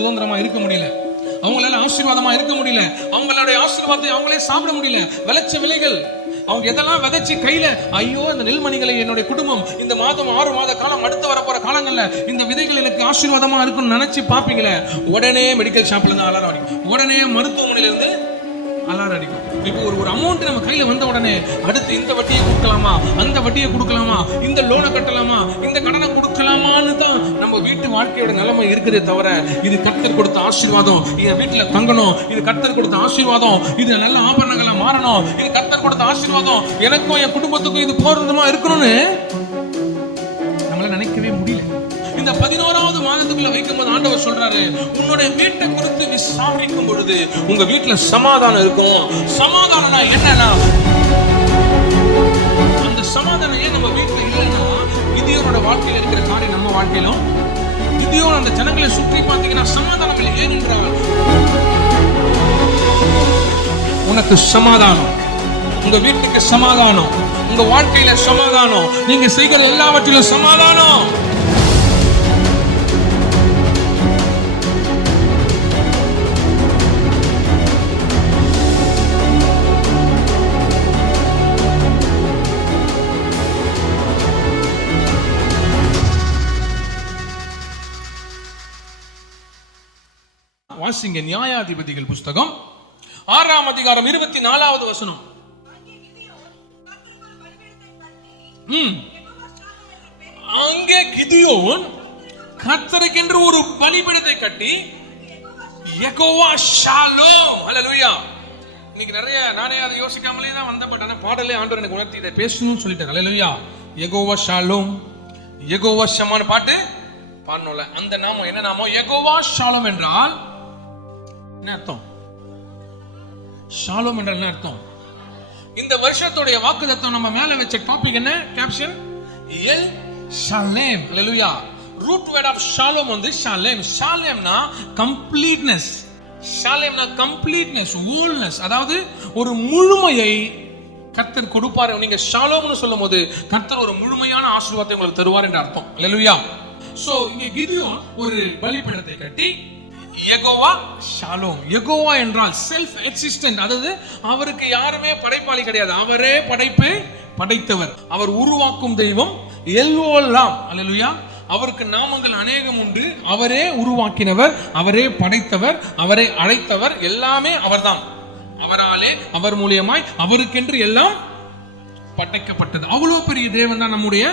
சுதந்திரமா இருக்க முடியல, அவங்களால ஆசீர்வாதமா இருக்க முடியல, அவங்களுடைய ஆசீர்வாதத்தை அவங்களே சாப்பிட முடியல. விளைச்ச விலைகள் அவங்க எதெல்லாம் விதைச்சு கையில, ஐயோ இந்த நெல்மணிகளை என்னுடைய குடும்பம் இந்த மாதம் 6 மாத காலம் அடுத்து வரப்போற காலங்கள்ல இந்த விதைகள் எனக்கு ஆசீர்வாதமா இருக்கும்னு நினைச்சு பாப்பீங்களே, உடனே மெடிக்கல் ஷாப்ல இருந்து அலாரம் அடிக்கும், உடனே மருத்துவமனையில இருந்து அலாரம் அடிக்கும். இப்போ ஒரு அமௌண்ட் நம்ம கையில வந்த உடனே அடுத்து இந்த வட்டியை கொடுக்கலாமா, அந்த வட்டியை கொடுக்கலாமா, இந்த லோனை கட்டலாமா, இந்த கடனை கொடுக்கலாமான்னு தான் நம்ம வீட்டு வாழ்க்கையோட நிலைமை இருக்குதே தவிர, இது கர்த்தர் கொடுத்த ஆசீர்வாதம், இது வீட்டுல தங்கணும், இது கர்த்தர் கொடுத்த ஆசீர்வாதம், இது நல்ல ஆபரணங்களா மாறணும், இது கர்த்தர் கொடுத்த ஆசீர்வாதம், எனக்கும் என் குடும்பத்துக்கும் இது போறதுமா இருக்கணும்னு நம்மளால நினைக்கவே முடியல. இந்த 11வது மாதத்துக்குள்ள வைக்கும் போது ஆண்டவர் சொல்றாரு, உன்னுடைய வீட்டை குறித்து விசாரிக்கும் பொழுது உங்க வீட்டுல சமாதானம் இருக்கும். சமாதானம்னா என்னன்னா, அந்த சமாதானம் ஏன் நம்ம வீட்டுல இல்லைன்னா, கிதியோனோட வாழ்க்கையில இருக்கிற காரியம் நம்ம வாழ்க்கையிலும், கிதியோன் அந்த ஜனங்களை சுற்றி பார்த்தீங்கன்னா சமாதானம் இல்லை. ஏனென்றால் உனக்கு சமாதானம், உங்க வீட்டுக்கு சமாதானம், உங்க வாழ்க்கையில சமாதானம், நீங்க செய்கிற எல்லாவற்றிலும் சமாதானம். வாசிங்க நியாயாதிபதிகள் புஸ்தகம் 6ஆம் அதிகாரம் 24வது வசனம். அங்கே கிதியோன் கர்த்தருக்கென்று ஒரு பலிபீடத்தை கட்டி, யெகோவா ஷாலோம், ஹல்லேலூயா. இன்னைக்கு நிறைய நானே அதை யோசிக்காமலே தான் வந்த, பட் ஆனா பாடலே ஆண்டவர் எனக்கு உணர்த்தி இதை பேசணும்னு சொல்லிட்டார். ஹல்லேலூயா. யெகோவா ஷாலோம், யெகோவா ஷமான்னு பாட்டு பாடணும்ல, அந்த நாமம் என்ன நாமம்? யெகோவா ஷாலோம் என்றால் என்ன அர்த்தம்? ஷாலோம் என்றால் என்ன அர்த்தம்? இந்த வருஷத்துடைய வாக்குத்தத்தம் நம்ம மேல வச்ச டாபிக் என்ன? Caption El Shalem. Hallelujah. Root word of shalom வந்து ஷாலேம். ஷாலேம்னா கம்ப்ளீட்னஸ். ஷாலேம்னா கம்ப்ளீட்னஸ், ஹோல்னஸ், அதாவது ஒரு முழுமையை கர்த்தர் கொடுப்பார். நீங்க ஷாலோம்னு சொல்லும்போது கர்த்தர் ஒரு முழுமையான ஆசீர்வாதத்தை உங்களுக்கு தருவார் என்ற அர்த்தம். ஹல்லேலூயா. சோ இங்க கிதியோன் ஒரு பலிபீடத்தை கட்டி, யெகோவா ஷாலோம். யெகோவா என்றால் செல்ஃப் எக்ஸிஸ்டன்ட், அதாவது அவருக்கு யாருமே படைப்பாளி கிடையாது, அவரே படைப்பை படைத்தவர், அவர் உருவாக்கும் தெய்வம். எல்ஓலாம், ஹல்லேலூயா. அவருக்கு நாமங்கள் அநேகம் உண்டு, அவரே உருவாக்கினவர், அவரே படைத்தவர், அவரே அழைத்தவர், எல்லாமே அவர்தான். அவராலே, அவர் மூலியமாய், அவருக்கென்று எல்லாம் படைக்கப்பட்டது. அவ்வளவு பெரிய தேவன் தான் நம்முடைய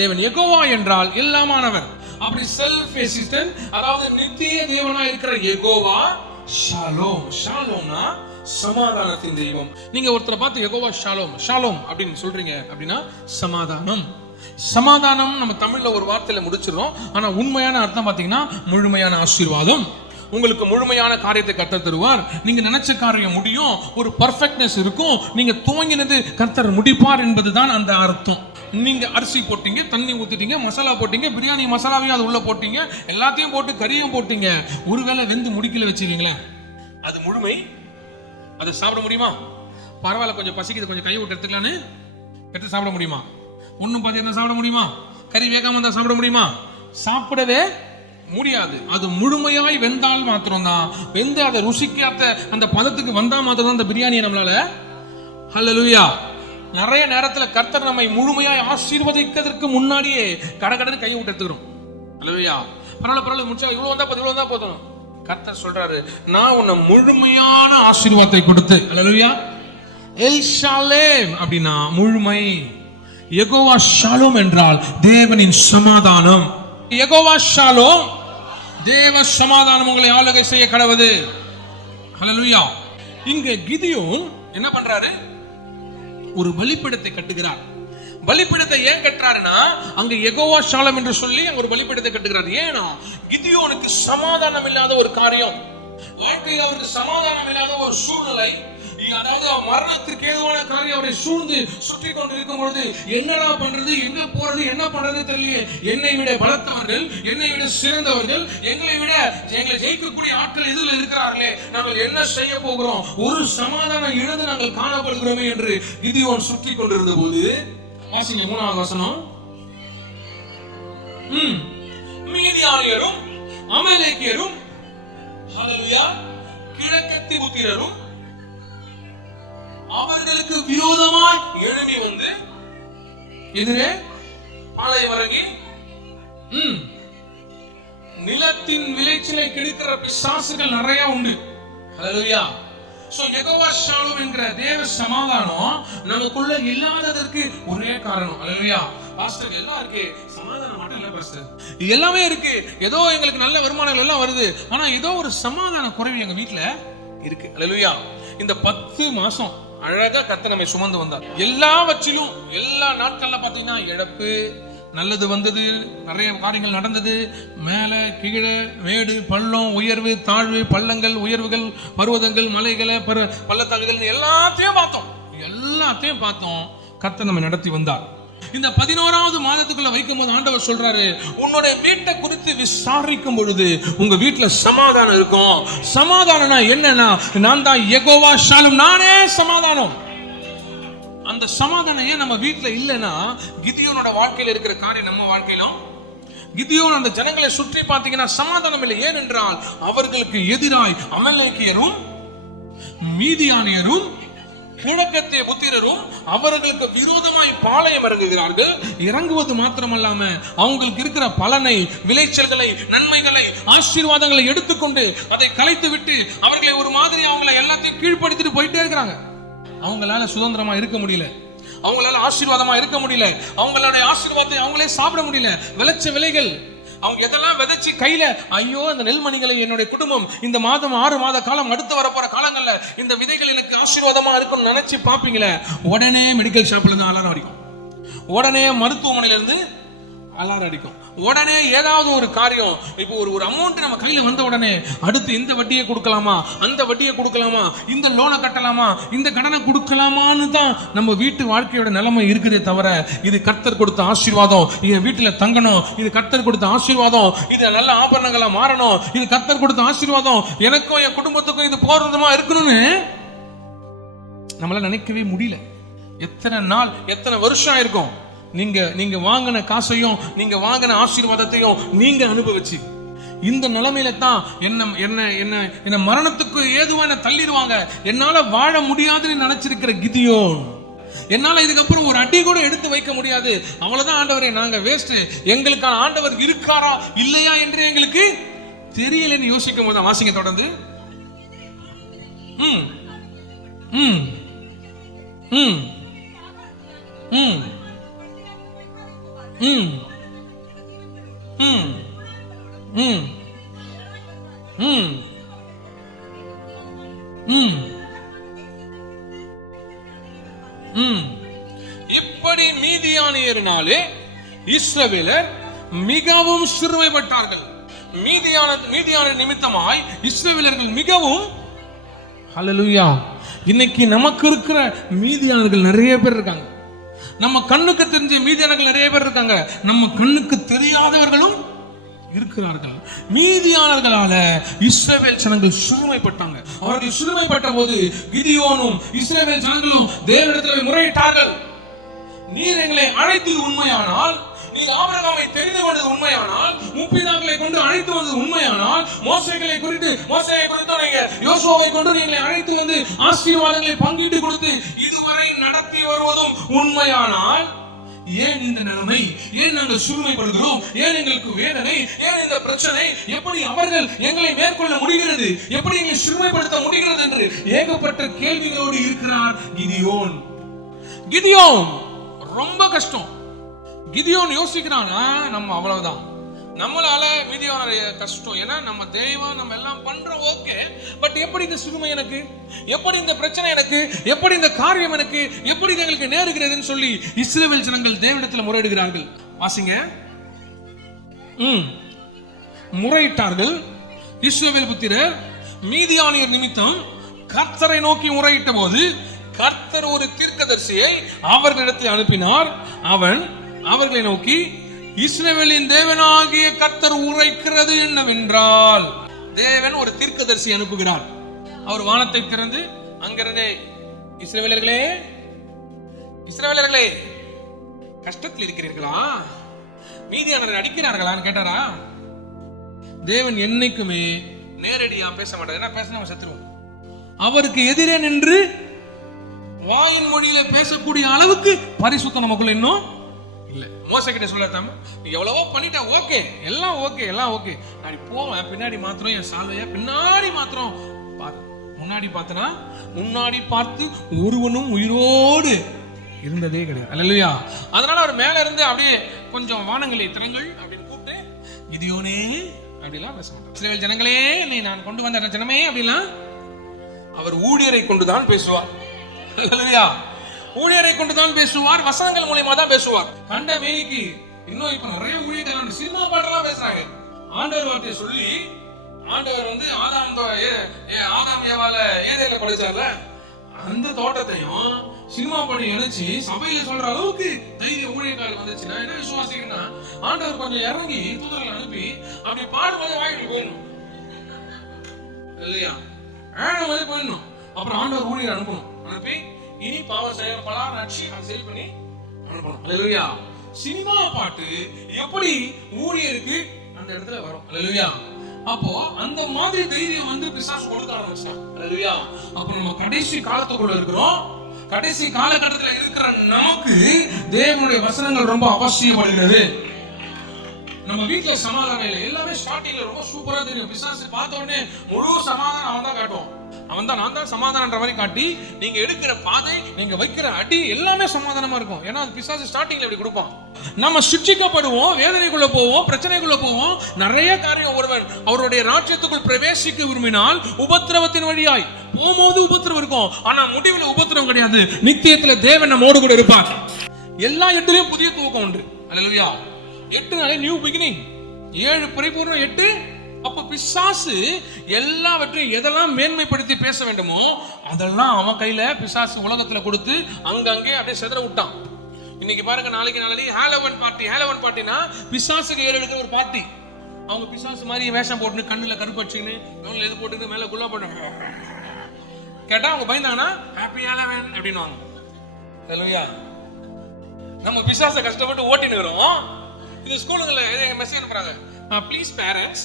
தேவன். யெகோவா என்றால் எல்லாமானவர். அப்படி செல்ஃப் எக்ஸிஸ்டன்ட், அதாவது நித்திய தேவனா இருக்கிற யெகோவா ஷாலோம். ஷாலோம்னா சமாதானத்தின் தெய்வம். நீங்க ஒருத்தரை பார்த்து யெகோவா ஷாலோம் ஷாலோம் அப்படின்னு சொல்றீங்க அப்படின்னா சமாதானம். சமாதானம் நம்ம தமிழ்ல ஒரு வார்த்தையில முடிச்சிடறோம், ஆனா உண்மையான அர்த்தம் பாத்தீங்கன்னா முழுமையான ஆசீர்வாதம். உங்களுக்கு முழுமையான காரியத்தை கர்த்தர் தருவார். நீங்க நினைச்ச காரியம் முடியும், ஒரு பர்ஃபெக்ட்னஸ் இருக்கும், நீங்க துவங்கினது கர்த்தர் முடிப்பார் என்பதுதான் அந்த அர்த்தம். நீங்க அரிசி போட்டீங்க, தண்ணி ஊத்திட்டீங்க, மசாலா போட்டீங்க, பிரியாணி மசாலாவையும் அது உள்ள போட்டீங்க, எல்லாத்தையும் போட்டு கறியும் போட்டீங்க, ஒருவேளை வெந்து முடிக்கல வச்சுக்கீங்களேன், அது முழுமை. அதை சாப்பிட முடியுமா? பரவாயில்ல, கொஞ்சம் பசிக்குது, கொஞ்சம் கை விட்டு எடுத்துக்கலான்னு எடுத்து சாப்பிட முடியுமா? ஒன்னும் பார்த்தீங்கன்னா சாப்பிட முடியுமா? கறி வேகாம இருந்தா சாப்பிட முடியுமா? சாப்பிடவே முடியாது. அது முழுமையாய் வெந்தால் மாத்திரம்தான், வெந்து அதை ருசிக்காத அந்த பதத்துக்கு வந்தா மாத்திரம் அந்த பிரியாணியை நம்மளால. ஹல்லேலூயா. நிறைய நேரத்துல கர்த்தர் நம்மை முழுமையாய் ஆசீர்வதிக்கிறதுக்கு முன்னாடியே கடகடன்னு கையை விட்டு எடுத்துக்கிறோம். ஹல்லேலூயா. பரவாயில்ல முடிச்சா இவ்வளவு வந்தா போதும். கர்த்தர் சொல்றாரு, நான் உன்னை முழுமையான ஆசீர்வாதத்தை கொடுத்து. ஹல்லேலூயா. எல் ஷாலேம் அப்படின்னா முழுமை. யெகோவா ஷாலோம் என்றால் தேவனின் சமாதானம். யெகோவா ஷாலோம், தேவ சமாதானம் உங்களை ஆளுகை செய்ய கடவுது. ஹல்லேலூயா. இங்க கிதியோன் என்ன பண்றாரு? ஒரு பலிபீடத்தை கட்டுகிறார். பலிபீடத்தை ஏன் கட்டுறாருன்னா, அங்க யெகோவா ஷாலோம் என்று சொல்லி அங்க ஒரு பலிபீடத்தை கட்டுகிறார். ஏன்னா கிதியோனுக்கு சமாதானம் இல்லாத ஒரு காரியம், வாழ்க்கையில் அவருக்கு சமாதானம் இல்லாத ஒரு சூழ்நிலை, அதாவது மரணத்திற்கு ஏதுவான காரியம் அவரை சூழ்ந்து சுற்றி கொண்டு இருக்கும் பொழுது என்னடா பண்றது, எங்க போறது, என்ன பண்றது தெரியல. என்னை விட பலத்தவர்கள், என்னை விட சிறந்தவர்கள், எங்களை ஜெயிக்கக்கூடிய ஆட்கள் இதில் இருக்கிறார்களே, நாங்கள் என்ன செய்ய போகிறோம், ஒரு சமாதானம் இழந்து நாங்கள் காணப்படுகிறோமே என்று கிதியோன் சுற்றி கொண்டிருந்த போது, வாசிங்க 3வது வசனம். மீதியானியரும் அமலேக்கியரும் ஹல்லேலூயா. கிழக்கத்தி புத்திரரும் அவர்களுக்கு விரோதமாய் எழும்பி வந்து எதிரே பாளையம் இறங்கி நிலத்தின் விளைச்சலை கெடுக்கிற பிசாசுகள் நிறைய உண்டு. ஹல்லேலூயா. சோ யெகோவா ஷாலோம் என்கிற தேவ சமாதானம் நமக்குள்ள இல்லாததற்கு ஒரே காரணம். ஹல்லேலூயா. பாஸ்டர் எல்லாம் இருக்கு, சமாதானம் மட்டும் இல்ல பாஸ்டர். எல்லாமே இருக்கு, ஏதோ எங்களுக்கு நல்ல வருமானங்கள் எல்லாம் வருது, ஆனா ஏதோ ஒரு சமாதான குறைவு எங்க வீட்டுல இருக்கு. ஹல்லேலூயா. இந்த 10 மாசம் அழகா கர்த்தர் நம்மை சுமந்து வந்தார். எல்லாவற்றிலும் எல்லா நாட்கள்ல பாத்தீங்கன்னா இழப்பு, நல்லது வந்தது, நிறைய காரியங்கள் நடந்தது, மேல கீழே, மேடு பள்ளம், உயர்வு தாழ்வு, பள்ளங்கள் உயர்வுகள், பர்வதங்கள் மலைகளை பள்ளத்தாக்குகள் எல்லாத்தையும் பார்த்தோம். கர்த்தர் நம்ம நடத்தி வந்தார். இந்த 11வது மாதத்துக்குள்ள வைக்கும் போது ஆண்டவர் சொல்றாரு, உன்னுடைய வீட்டை குறித்து விசாரிக்கும் பொழுது உங்க வீட்டுல சமாதானம் இருக்கும். சமாதானம்னா என்னன்னா, நான் தான் யெகோவா ஷாலோம், நானே சமாதானம். அந்த சமாதானம் ஏன் நம்ம வீட்டுல இல்லைன்னா, கிதியோனோட வாழ்க்கையில இருக்கிற காரியம் நம்ம வாழ்க்கையிலும். கிதியோன் அந்த ஜனங்களை சுற்றி பார்த்தீங்கன்னா சமாதானம் இல்லை. ஏனென்றால் அவர்களுக்கு எதிராய் அமலேக்கியரும் மீதியானியரும் கிழக்கத்திய புத்திரரும் அவர்களுக்கு விரோதமாய் பாளையம் இறங்குகிறார்கள். இறங்குவது மாத்திரமல்லாம அவங்களுக்கு இருக்கிற பலனை, விளைச்சல்களை, நன்மைகளை, ஆசீர்வாதங்களை எடுத்துக்கொண்டு அதை கலைத்து விட்டு அவர்களை ஒரு மாதிரி அவங்களை எல்லாத்தையும் கீழ்ப்படுத்திட்டு போயிட்டே இருக்கிறாங்க. அவங்களால சுதந்திரமா இருக்க முடியல, அவங்களால ஆசீர்வாதமா இருக்க முடியல, அவங்களுடைய ஆசீர்வாதத்தை அவங்களே சாப்பிட முடியல. விளைச்ச விலைகள் அவங்க எதெல்லாம் விதைச்சு கையில, ஐயோ இந்த நெல்மணிகளை என்னுடைய குடும்பம் இந்த மாதம் 6 மாத காலம் அடுத்து வரப்போற காலங்கள்ல இந்த விதைகள் எனக்கு ஆசீர்வாதமா இருக்கும் நினைச்சு பாப்பீங்களே, உடனே மெடிக்கல் ஷாப்ல இருந்து அலாரம் அடிக்கும், உடனே மருத்துவமனையில இருந்து அலாரம் அடிக்கும், உடனே ஏதாவது ஒரு காரியம். இப்போ ஒரு அமௌண்ட் நம்ம கையில வந்த உடனே அடுத்து இந்த வட்டியை கொடுக்கலாமா, அந்த வட்டியை கொடுக்கலாமா, இந்த லோனை கட்டலாமா, இந்த கடனை கொடுக்கலாமான்னு தான் நம்ம வீட்டு வாழ்க்கையோட நிலைமை இருக்குதே தவிர, இது கர்த்தர் கொடுத்த ஆசீர்வாதம், என் வீட்டுல தங்கணும், இது கர்த்தர் கொடுத்த ஆசீர்வாதம், இது நல்ல ஆபரணங்களா மாறணும், இது கர்த்தர் கொடுத்த ஆசீர்வாதம், எனக்கும் என் குடும்பத்துக்கும் இது போறதுமா இருக்கணும்னு நம்மளால நினைக்கவே முடியல. எத்தனை நாள், எத்தனை வருஷம் ஆயிருக்கும் நீங்க வாங்கின காசையும் நீங்க வாங்கின ஆசீர்வாதத்தையும் நீங்க அனுபவிச்சு. இந்த நிலைமையில தான் என்ன மரணத்துக்கு ஏதுவா என்ன தள்ளிடுவாங்க, என்னால வாழ முடியாதுன்னு நினைச்சிருக்கிற கிதியோன், என்னால இதுக்கப்புறம் ஒரு அடி கூட எடுத்து வைக்க முடியாது, அவ்வளவுதான் ஆண்டவரே, நாங்க வேஸ்ட், எங்களுக்கான ஆண்டவர் இருக்காரா இல்லையா என்று எங்களுக்கு தெரியலன்னு யோசிக்கும் போது வாசிங்க தொடர்ந்து. ம் ம் ம் ம் ம் ம் ம் ம் ம் ம் இப்படி மீதியானியரினாலே இஸ்ரவேலர் மிகவும் சிறுமைப்பட்டார்கள். மீதியான நிமித்தமாய் இஸ்ரவேலர்கள் மிகவும், ஹல்லேலூயா. இன்னைக்கு நமக்கு இருக்கிற மீதியானர்கள் நிறைய பேர் இருக்காங்க. நம்ம கண்ணுக்கு தெரிஞ்ச மீதியானர்கள் நிறைய பேர் இருக்காங்க, நம்ம கண்ணுக்கு தெரியாதவர்களும் இருக்கிறார்கள். மீதியானர்களால இஸ்ரவேல் ஜனங்கள் சிறுமைப்பட்டாங்க. அவர்கள் சிறுமைப்பட்ட போது கிதியோனும் இஸ்ரவேல் ஜனங்களும் தேவனிடத்தில் முறையிட்டார்கள். நீர் எங்களை அழைத்தது உண்மையானால், நீங்க ஆபிரகாமை தெரிந்து கொண்டது உண்மையானால், முற்பிதாக்களை கொண்டு அழைத்து வந்தது உண்மையானால், மோசேயை குறித்து நீங்க யோசுவாவை கொண்டு நீங்களை அழைத்து வந்து ஆசீர்வாதங்களை பங்கிட்டு கொடுத்து இதுவரை நடத்தி வருவதும் உண்மையானால், ஏன் இந்த நிலைமை, ஏன் நாங்கள் சிறுமைப்படுகிறோம், ஏன் எங்களுக்கு வேதனை, ஏன் இந்த பிரச்சனை, எப்படி அவர்கள் எங்களை மேற்கொள்ள முடிகிறது, எப்படி எங்களை சிறுமைப்படுத்த முடிகிறது என்று ஏகப்பட்ட கேள்விகளோடு இருக்கிறார் கிதியோன். கிதியோன் ரொம்ப கஷ்டம். கிதியோன் யோசிக்கிறானா, நம்ம அவ்வளவுதான், நம்மளால மீதியான கஷ்டம், ஏன்னா நம்ம தெய்வம் நம்ம எல்லாம் பண்றோம், ஓகே, பட் எப்படி இந்த சிறுமை எனக்கு, எப்படி இந்த பிரச்சனை எனக்கு, எப்படி இந்த காரியம் எனக்கு, எப்படி எங்களுக்கு நேருகிறதுன்னு சொல்லி இஸ்ரவேல் ஜனங்கள் தேவனிடத்தில் முறையிடுகிறார்கள். வாசிங்க. முறையிட்டார்கள். இஸ்ரவேல் புத்திரர் மீதியானியர் நிமித்தம் கர்த்தரை நோக்கி முறையிட்ட போது கர்த்தர் ஒரு தீர்க்கதரிசியை அவர்களிடத்தில் அனுப்பினார். அவன் அவர்களை நோக்கி, இஸ்ரவேலின் தேவனாகிய கர்த்தர் உரைக்கிறது என்னவென்றால், தேவன் ஒரு தீர்க்கதரிசி அனுப்புகிறார். அவர் வானத்தை திறந்து அங்கிருந்தே, இஸ்ரவேலர்களே கஷ்டத்தில் இருக்கிறீர்களா, மீதியானவர்கள் அடிக்கிறார்களான்னு கேட்டாரா? தேவன் என்னைக்குமே நேரடியா பேச மாட்டார். என்ன பேச நம்ம செத்துருவோம். அவருக்கு எதிரே நின்று வாயின் மொழியில பேசக்கூடிய அளவுக்கு பரிசுத்தம் நமக்குள்ள இன்னும் இல்ல. மோசே கிட்ட சொல்லத்தாம நீ எவ்வளவோ பண்ணிட்ட, ஓகே எல்லாம் ஓகே எல்லாம் ஓகே, நான் போவேன் பின்னாடி மாத்திரம் என் சால்வையா பின்னாடி மாத்திரம் பாரு. முன்னாடி பார்த்தனா முன்னாடி பார்த்து ஒருவனும் உயிரோடு இருந்ததே கிடையாது. அல்லேலூயா. அதனால அவர் மேல இருந்து அப்படியே கொஞ்சம் வானங்களை திறங்கள் அப்படின்னு கூப்பிட்டு கிதியோனே அப்படிலாம் பேச மாட்டார். இஸ்ரவேல் ஜனங்களே என்னை நான் கொண்டு வந்த ஜனமே அப்படிலாம் அவர் ஊழியரை கொண்டுதான் பேசுவார். அல்லேலூயா. ஊழியரை கொண்டுதான் பேசுவார், வசனங்கள் மூலமா தான் பேசுவார். கண்ட மேய்க்கு இன்னும் இப்ப நிறைய ஊழியர்கள் சினிமா பாட்டெல்லாம் பேசுறாங்க. ஆண்டவர் வார்த்தையை சொல்லி ஆண்டவர் வந்து ஆதாம் ஏவால ஏதேல படைச்சார்ல, அந்த தோட்டத்தையும் சினிமா பண்ணி இணைச்சு சபையில சொல்ற அளவுக்கு தைரிய ஊழியர்கள் வந்துச்சுன்னா என்ன விசுவாசிக்கிறேன்னா, ஆண்டவர் கொஞ்சம் இறங்கி தூதர்களை அனுப்பி அப்படி பாடும்போது வாங்கிட்டு போயிடணும். இல்லையா? மாதிரி போயிடணும். அப்புறம் ஆண்டவர் ஊழியர் அனுப்பணும். அனுப்பி இனி பாவம் செய்ய பல நட்சி அதை சேல் பண்ணி அனுப்பணும். அல்லேலூயா. சினிமா பாட்டு எப்படி ஊழியருக்கு அந்த இடத்துல வரும். அல்லேலூயா. அப்போ அந்த மாதிரி தைரியம் வந்து பிசாசு கொடுக்க ஆரம்பிச்சான். அல்லேலூயா. அப்போ நம்ம கடைசி காலத்துக்குள்ள இருக்கிறோம். கடைசி காலகட்டத்துல இருக்கிற நமக்கு தேவனுடைய வசனங்கள் ரொம்ப அவசியப்படுகிறது. நம்ம வீட்டுல சமாதானம் இல்லை. எல்லாமே ஸ்டார்டிங்ல ரொம்ப சூப்பரா தெரியும். பிசாசு பார்த்த உடனே முழு சமாதானம் அவன் தான் காட்டுவான். அவன் தான் நான் தான் சமாதானன்ற மாதிரி காட்டி நீங்க எடுக்கிற பாதை நீங்க வைக்கிற அடி எல்லாமே சமாதானமா இருக்கும். ஏன்னா பிசாசு ஸ்டார்டிங்ல இப்படி கொடுப்பான். நம்ம சிட்சிக்கப்படுவோம், வேதனைக்குள்ள போவோம், பிரச்சனைக்குள்ள போவோம். நிறைய காரியம் ஒருவன் அவருடைய ராஜ்யத்துக்குள் பிரவேசிக்க விரும்பினால் உபத்திரவத்தின் வழியாய் போகும்போது உபத்திரவம் இருக்கும். ஆனா முடிவில் உபத்திரவம் கிடையாது. நித்தியத்துல தேவன் நம்மோடு கூட இருப்பார். எல்லா எட்டுலயும் புதிய துவக்கம் உண்டு. அல்லேலூயா. 8 நாளே நியூ பிகினிங். 7 பரிபூர்ணம் 8. அப்ப பிசாசு எல்லாவற்றையும் எதெல்லாம் மேன்மைப்படுத்தி பேச வேண்டுமோ அதெல்லாம் அவன் கையில பிசாசு உலகத்துல கொடுத்து அங்கங்கே அப்படியே செதற விட்டான். இன்னைக்கு பாருங்க, நாளைக்கு நாளைக்கு ஹாலோவன் பார்ட்டினா பிசாசுக்கு ஏறெடுக்கிற ஒரு பார்ட்டி. அவங்க பிசாசு மாதிரி வேஷம் போட்டு கண்ணுல கருப்பு வச்சுன்னு எது போட்டு மேல குள்ளா போட்டு கேட்டா அவங்க பயந்தாங்கன்னா ஹாப்பி ஹாலோவன் அப்படின்னுவாங்க. அல்லேலூயா. நம்ம பிசாசை கஷ்டப்பட்டு ஓட்டினுக்கிறோம். இந்த ஸ்கூலுங்கள்ல மெசேஜ் அனுப்புறாங்க, please parents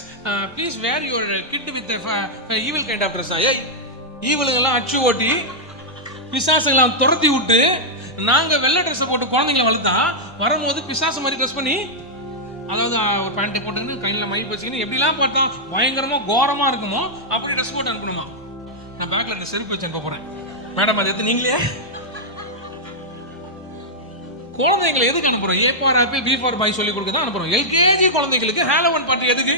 please wear your kid with evil kind of dress. ஈவிலுங்கெல்லாம் அச்சு ஓட்டி பிசாசுங்கெல்லாம் துரத்தி விட்டு நாங்க வெள்ளை ட்ரெஸ் போட்டு குழந்தைங்களை வளர்த்தா வரும்போது பிசாசு மாதிரி ட்ரெஸ் பண்ணி, அதாவது ஒரு பேண்ட்டை போட்டுன்னு கையில மை வச்சுக்கின்னு எப்படிலாம் பார்த்தா பயங்கரமா கோரமா இருக்குமோ அப்படி ட்ரெஸ் போட்டு அனுப்பணுமா. நான் பேக்ல ரெண்டு செல்ஃபி வச்சு அனுப்ப போறேன். மேடம் அதை எடுத்து நீங்களே குழந்தைங்களை எதுக்கு அனுப்புறோம்? A for apple, B for boy சொல்லி கொடுக்க தான் அனுப்புறோம். எல்கேஜி குழந்தைங்களுக்கு ஹாலோவன் பார்ட்டி எதுக்கு?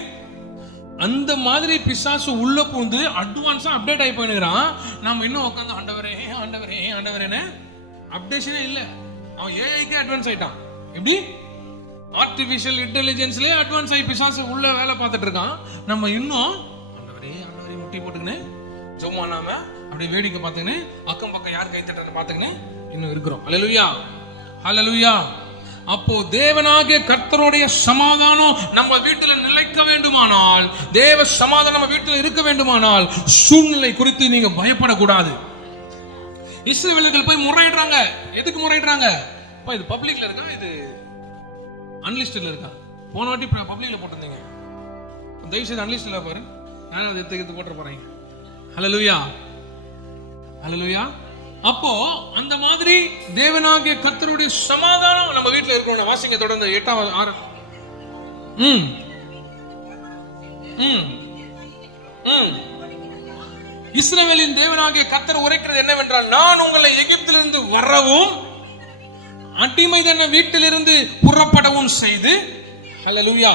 அந்த மாதிரி பிசாசு உள்ள பூந்து அட்வான்ஸா அப்டேட் ஆகி போயிடுறான். நம்ம இன்னும் உட்காந்து ஆண்டவரே ஆண்டவரே ஆண்டவரேன்னு அப்டேஷனே இல்ல. அவன் ஏஐக்கே அட்வான்ஸ் ஆயிட்டான். எப்படி? ஆர்டிபிஷியல் இன்டெலிஜென்ஸ்லயே அட்வான்ஸ் ஆகி பிசாசு உள்ள வேலை பார்த்துட்டு இருக்கான். நம்ம இன்னும் ஆண்டவரே ஆண்டவரே முட்டி போட்டுக்கின்னு சும்மா நாம அப்படியே வேடிக்கை பார்த்துக்கின்னு அக்கம் பக்கம் யார் கை தட்டுறத பார்த்துக்கின்னு இன்னும் இருக்கிறோம். அல்லேலூயா. ஹல்லேலூயா. அப்போ தேவனாகிய கர்த்தருடைய சமாதானம் நம்ம வீட்டுல நிலைக்க வேண்டுமானால், தேவ சமாதானம் நம்ம வீட்டுல இருக்க வேண்டுமானால் சூழ்நிலை குறித்து நீங்க பயப்படக்கூடாது. இஸ்ரவேலர்கள் போய் முறையிடுறாங்க. எதுக்கு முறையிடுறாங்க? இது பப்ளிக்ல இருக்கா, இது அன்லிஸ்டட்ல இருக்கா? போன வாட்டி பப்ளிக்ல போட்டிருந்தீங்க, தயவு செய்து அன்லிஸ்டட்ல பாரு. நான் அதை எடுத்து போட்டு போறேன். ஹல்லேலூயா. ஹல்லேலூயா. அப்போ அந்த மாதிரி தேவனாகிய கர்த்தருடைய சமாதானம் நம்ம வீட்டுல இருக்கணும். வாசிங்க தொடர்ந்து 8ஆம் 6. இஸ்ரவேலின் தேவனாகிய கர்த்தர் உரைக்கிறது என்னவென்றால், நான் உங்களை எகிப்திலிருந்து வரவும் அடிமைதன வீட்டிலிருந்து புறப்படவும் செய்து. ஹல்லேலூயா.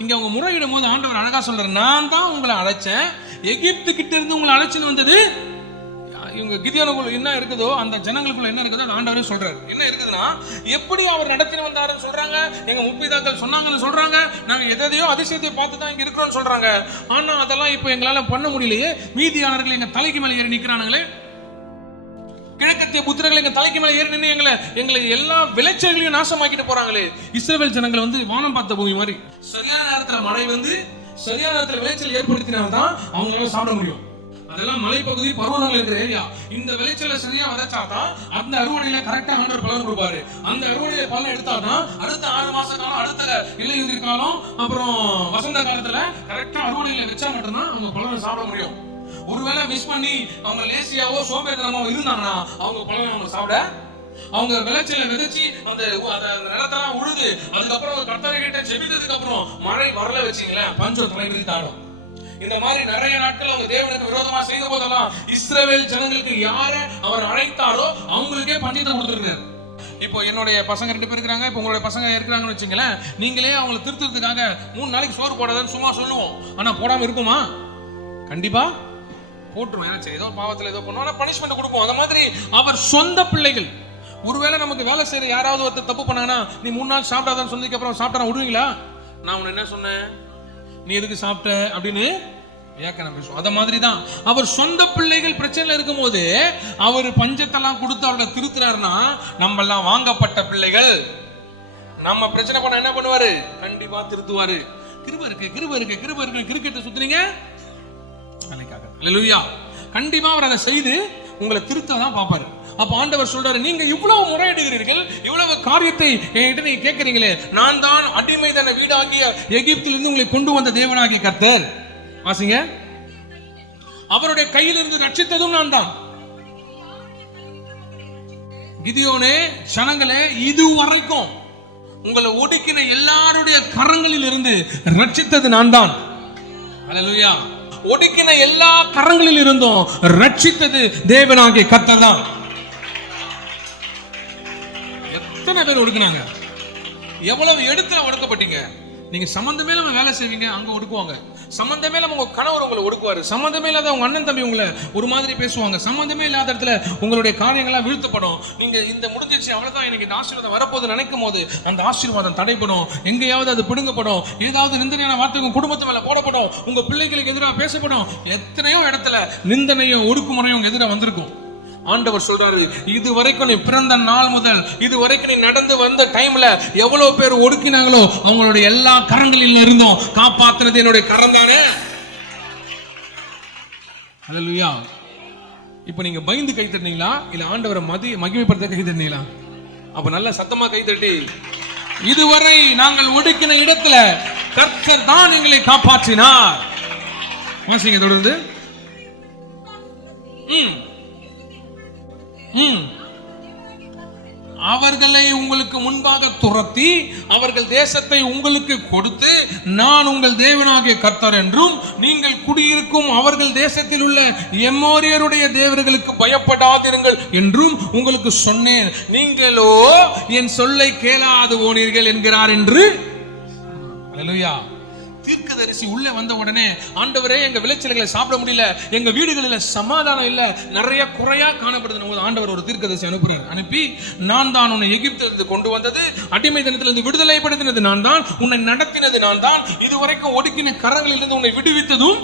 இங்க அவங்க முறையிடும் போது ஆண்டவர் அழகா சொல்றாரு, நான் தான் உங்களை அழைச்சேன், எகிப்து கிட்ட இருந்து உங்களை அழைச்சின்னு வந்தது. இவங்க கிதியோனுக்குள்ள என்ன இருக்குதோ, அந்த ஜனங்களுக்குள்ள என்ன இருக்குதோ ஆண்டவரே சொல்றாரு. என்ன இருக்குதுன்னா, எப்படி அவர் நடத்தின வந்தாருன்னு சொல்றாங்க, எங்க முப்பிதாக்கள் சொன்னாங்கன்னு சொல்றாங்க, நாங்க எதையோ அதிசயத்தை பார்த்து தான் இங்க இருக்கிறோம்னு சொல்றாங்க. ஆனா அதெல்லாம் இப்ப எங்களால பண்ண முடியலையே. மீதியானவர்கள் எங்க தலைக்கு மேல ஏறி நிக்கிறானுங்களே, கிழக்கத்திய புத்திரர்கள் எங்க தலைக்கு மேல ஏறி நின்று எங்களை எல்லா விளைச்சல்களையும் நாசமாக்கிட்டு போறாங்களே. இஸ்ரவேல் ஜனங்கள் வந்து வானம் பார்த்த பூமி மாதிரி சரியான நேரத்துல மழை வந்து சரியான நேரத்துல விளைச்சல் ஏற்படுத்தினால்தான் அவங்களால சாப்பிட முடியும். அதெல்லாம் மலைப்பகுதி பருவங்கள் இருக்கிற ஏரியா. இந்த விளைச்சலை சரியா விதைச்சாதான் அந்த அறுவடையில கரெக்டா ஆண்டவர் பலன் கொடுப்பாரு. அந்த அறுவடையில பலன் எடுத்தாதான் அடுத்த 6 மாசம் காலம் அடுத்த இலையுதிர் காலம் அப்புறம் வசந்த காலத்துல கரெக்டா அறுவடையில வச்சா மட்டும்தான் அவங்க பழம் சாப்பிட முடியும். ஒருவேளை மிஸ் பண்ணி அவங்க லேசியாவோ சோம்பேறித்தனமாவோ இருந்தாங்கன்னா அவங்க பழம் அவங்க சாப்பிட, அவங்க விளைச்சல விதைச்சு அந்த நிலத்தெல்லாம் உழுது அதுக்கப்புறம் கர்த்தரை கிட்ட ஜெபித்ததுக்கு அப்புறம் மழை வரல வச்சீங்களேன், பஞ்சம் தலைவிரித்தாடும். இந்த மாதிரி நிறைய நாட்கள் அவங்க தேவனுக்கு விரோதமா செய்த போதெல்லாம் இஸ்ரவேல் ஜனங்களுக்கு யார அவர் அழைத்தாரோ அவங்களுக்கே பஞ்சத்தை கொடுத்துருக்காரு. இப்போ என்னுடைய பசங்க 2 பேர் இருக்காங்க, இப்போ உங்களுடைய பசங்க இருக்கிறாங்கன்னு வச்சுங்களேன், நீங்களே அவங்களை திருத்துறதுக்காக 3 நாளைக்கு சோறு போடாதுன்னு சும்மா சொல்லுவோம். ஆனா போடாம இருக்குமா? கண்டிப்பா போட்டுருவோம். ஏன்னா ஏதோ பாவத்தில் ஏதோ பண்ணுவோம், ஆனா பனிஷ்மெண்ட் கொடுப்போம். அந்த மாதிரி அவர் சொந்த பிள்ளைகள். ஒருவேளை நமக்கு வேலை செய்யற யாராவது ஒருத்தர் தப்பு பண்ணாங்கன்னா, நீ 3 நாள் சாப்பிடாதான்னு சொன்னதுக்கு அப்புறம் சாப்பிட்டா விடுவீங்களா? நான் உன்னை என்ன சொன்னேன், நீ எதுக்கு சாப்பிட்ட அப்படின்னு வியாக்கியானம் பேசுவோம். அத மாதிரி தான் அவர் சொந்த பிள்ளைகள் பிரச்சனையில இருக்கும் போது அவர் பஞ்சத்தெல்லாம் கொடுத்து அவரை திருத்துறாருன்னா, நம்ம எல்லாம் வாங்கப்பட்ட பிள்ளைகள், நம்ம பிரச்சனை பண்ண என்ன பண்ணுவாரு? கண்டிப்பா திருத்துவாரு. கிருபை இருக்கு, கிருபை இருக்கு, கிருபை இருக்கு. கிரிக்கெட் சுத்துறீங்க அல்லேலூயா, கண்டிப்பா அவர் அதை செய்து உங்களை திருத்த தான் பார்ப்பாரு. அப்ப ஆண்டவர் சொல்றாரு, நீங்க இவ்வளவு முறையிடுகிறீர்கள், இவ்வளவு காரியத்தை என்கிட்ட நீங்க கேட்கறீங்களே, நான் தான் அடிமைதன வீடாகிய எகிப்திலிருந்து உங்களை கொண்டு வந்த தேவனாகிய கர்த்தர். வாசிங்க, அவருடைய கையிலிருந்து ரட்சித்ததும் நான் தான். கிதியோனே, ஜனங்களே, இதுவரைக்கும் உங்களை ஒடுக்கின எல்லாருடைய கரங்களில் இருந்து ரட்சித்தது நான் தான். அல்லேலூயா, ஒடுக்கின எல்லா கரங்களில் இருந்தும் ரட்சித்தது தேவனாகிய கர்த்தர் தான். எத்தனை பேர் ஒடுக்குனாங்க, எவ்வளவு எடுத்து ஒடுக்கப்பட்டீங்க. நீங்க சம்பந்தமே இல்லாம வேலை செய்வீங்க, அங்க ஒடுக்குவாங்க. சம்பந்தமே இல்லாம உங்க கணவர் உங்களை ஒடுக்குவாரு. சம்பந்தமே இல்லாத உங்க அண்ணன் தம்பி உங்களை ஒரு மாதிரி பேசுவாங்க. சம்பந்தமே இல்லாத இடத்துல உங்களுடைய காரியங்கள்லாம் வீழ்த்தப்படும். நீங்க இந்த முடிஞ்சிச்சு அவ்வளவுதான், எனக்கு இந்த ஆசீர்வாதம் வரப்போது நினைக்கும் போது அந்த ஆசீர்வாதம் தடைப்படும், எங்கேயாவது அது பிடுங்கப்படும், ஏதாவது நிந்தனையான வார்த்தை உங்க குடும்பத்து மேல போடப்படும், உங்க பிள்ளைகளுக்கு எதிராக பேசப்படும். எத்தனையோ இடத்துல நிந்தனையும் ஒடுக்குமுறையும் எதிராக வந்திருக்கும். ஆண்டவர் சொல்றாரு, இது வரைக்கும் நீ பிறந்த நாள் முதல் இது வரைக்கும் நீ நடந்து வந்த டைம்ல எவ்வளவு பேர் ஒடுக்கினாங்களோ அவங்களுடைய எல்லா கரங்களில் இருந்தும் காப்பாத்துறது என்னுடைய கரம் தானே. அல்லேலூயா. இப்ப நீங்க பயந்து கை தட்டினீங்களா, இல்ல ஆண்டவரை மகிமைப்படுத்த கை தட்டினீங்களா? அப்ப நல்ல சத்தமா கை தட்டி, இதுவரை நாங்கள் ஒடுக்கின இடத்துல கர்த்தர் தான் எங்களை காப்பாற்றினார். வாசிங்க தொடர்ந்து. அவர்களை உங்களுக்கு முன்பாக துரத்தி அவர்கள் தேசத்தை உங்களுக்கு கொடுத்து, நான் உங்கள் தேவனாகிய கர்த்தர் என்றும் நீங்கள் குடியிருக்கும் அவர்கள் தேசத்தில் உள்ள எமோரியருடைய தேவர்களுக்கு பயப்படாதிருங்கள் என்றும் உங்களுக்கு சொன்னேன். நீங்களோ என் சொல்லை கேளாது போனீர்கள் என்கிறார் என்று. அல்லேலூயா. தீர்க்கதரிசி உள்ளே வந்த உடனே, ஆண்டவரே எங்க விளைச்சல்களை சாப்பிட முடியல, எங்க வீடுகளில் சமாதானம் இல்ல, நிறைய குறையா காணப்படுது. ஆண்டவர் ஒரு தீர்க்கதரிசி அனுப்புறாரு. அனுப்பி, நான் தான் உன்னை எகிப்திலிருந்து கொண்டு வந்தது, அடிமை தினத்திலிருந்து விடுதலைப்படுத்தினது நான் தான், உன்னை நடத்தினது நான் தான், இதுவரைக்கும் ஒடுக்கின கரங்களிலிருந்து உன்னை விடுவித்ததும்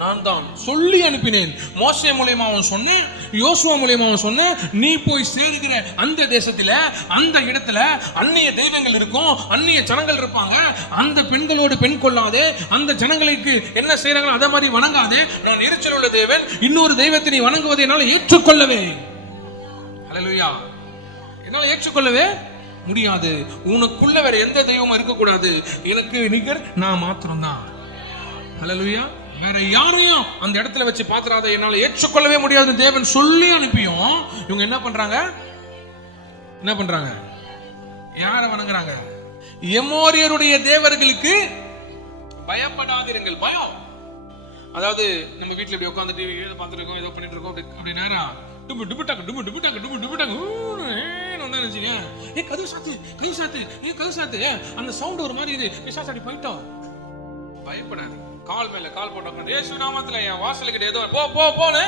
நான் தான் சொல்லி அனுப்பினேன். மோசே மூலமாவும் சொன்னேன், யோசுவா மூலமாவும் சொன்னேன். நீ போய் சேருகிற அந்த தேசத்துல, அந்த இடத்துல அந்நிய தெய்வங்கள் இருக்கும், அந்நிய ஜனங்கள் இருப்பாங்க. அந்த பெண்களோடு பெண் கொள்ளாதே, அந்த ஜனங்களுக்கு என்ன செய்யறாங்களோ அதே மாதிரி வணங்காதே. நான் எரிச்சல் உள்ள தேவன், இன்னொரு தெய்வத்தை நீ வணங்குவதை என்னால் ஏற்றுக்கொள்ளவே, அல்லேலூயா, என்னால் ஏற்றுக்கொள்ளவே முடியாது. உனக்குள்ள வேற எந்த தெய்வமும் இருக்கக்கூடாது. எனக்கு நிகர் நான் மாத்திரம்தான். அல்லேலூயா. வேற யாரையும் அந்த இடத்துல வச்சு பாத்துறாத, என்னால ஏற்றுக்கொள்ளவே முடியாது தேவன் சொல்லி அனுப்பியும் இவங்க என்ன பண்றாங்க? யார வணங்குறாங்க? எமோரியருடைய தேவர்களுக்கு பயப்படாதீர்கள். பயம், அதாவது நம்ம வீட்டுல இப்படி உட்காந்துட்டு ஏதோ பார்த்துட்டு இருக்கோம், ஏதோ பண்ணிட்டு இருக்கோம், அப்படி நேரம் டுபு டுபுட்டாங்க டுபு டுபுட்டாங்க டுபு டுபுட்டாங்க வந்தாச்சுங்க. கதவு சாத்து, கதவு சாத்து, கதவு சாத்து. அந்த சவுண்ட் ஒரு மாதிரி இது பிசாசாடி போயிட்டோம். பயப்படாது. கால் மேல கால் போட்டோம், இயேசு நாமத்துல என் வாசலுக்கு ஏதோ போன்னு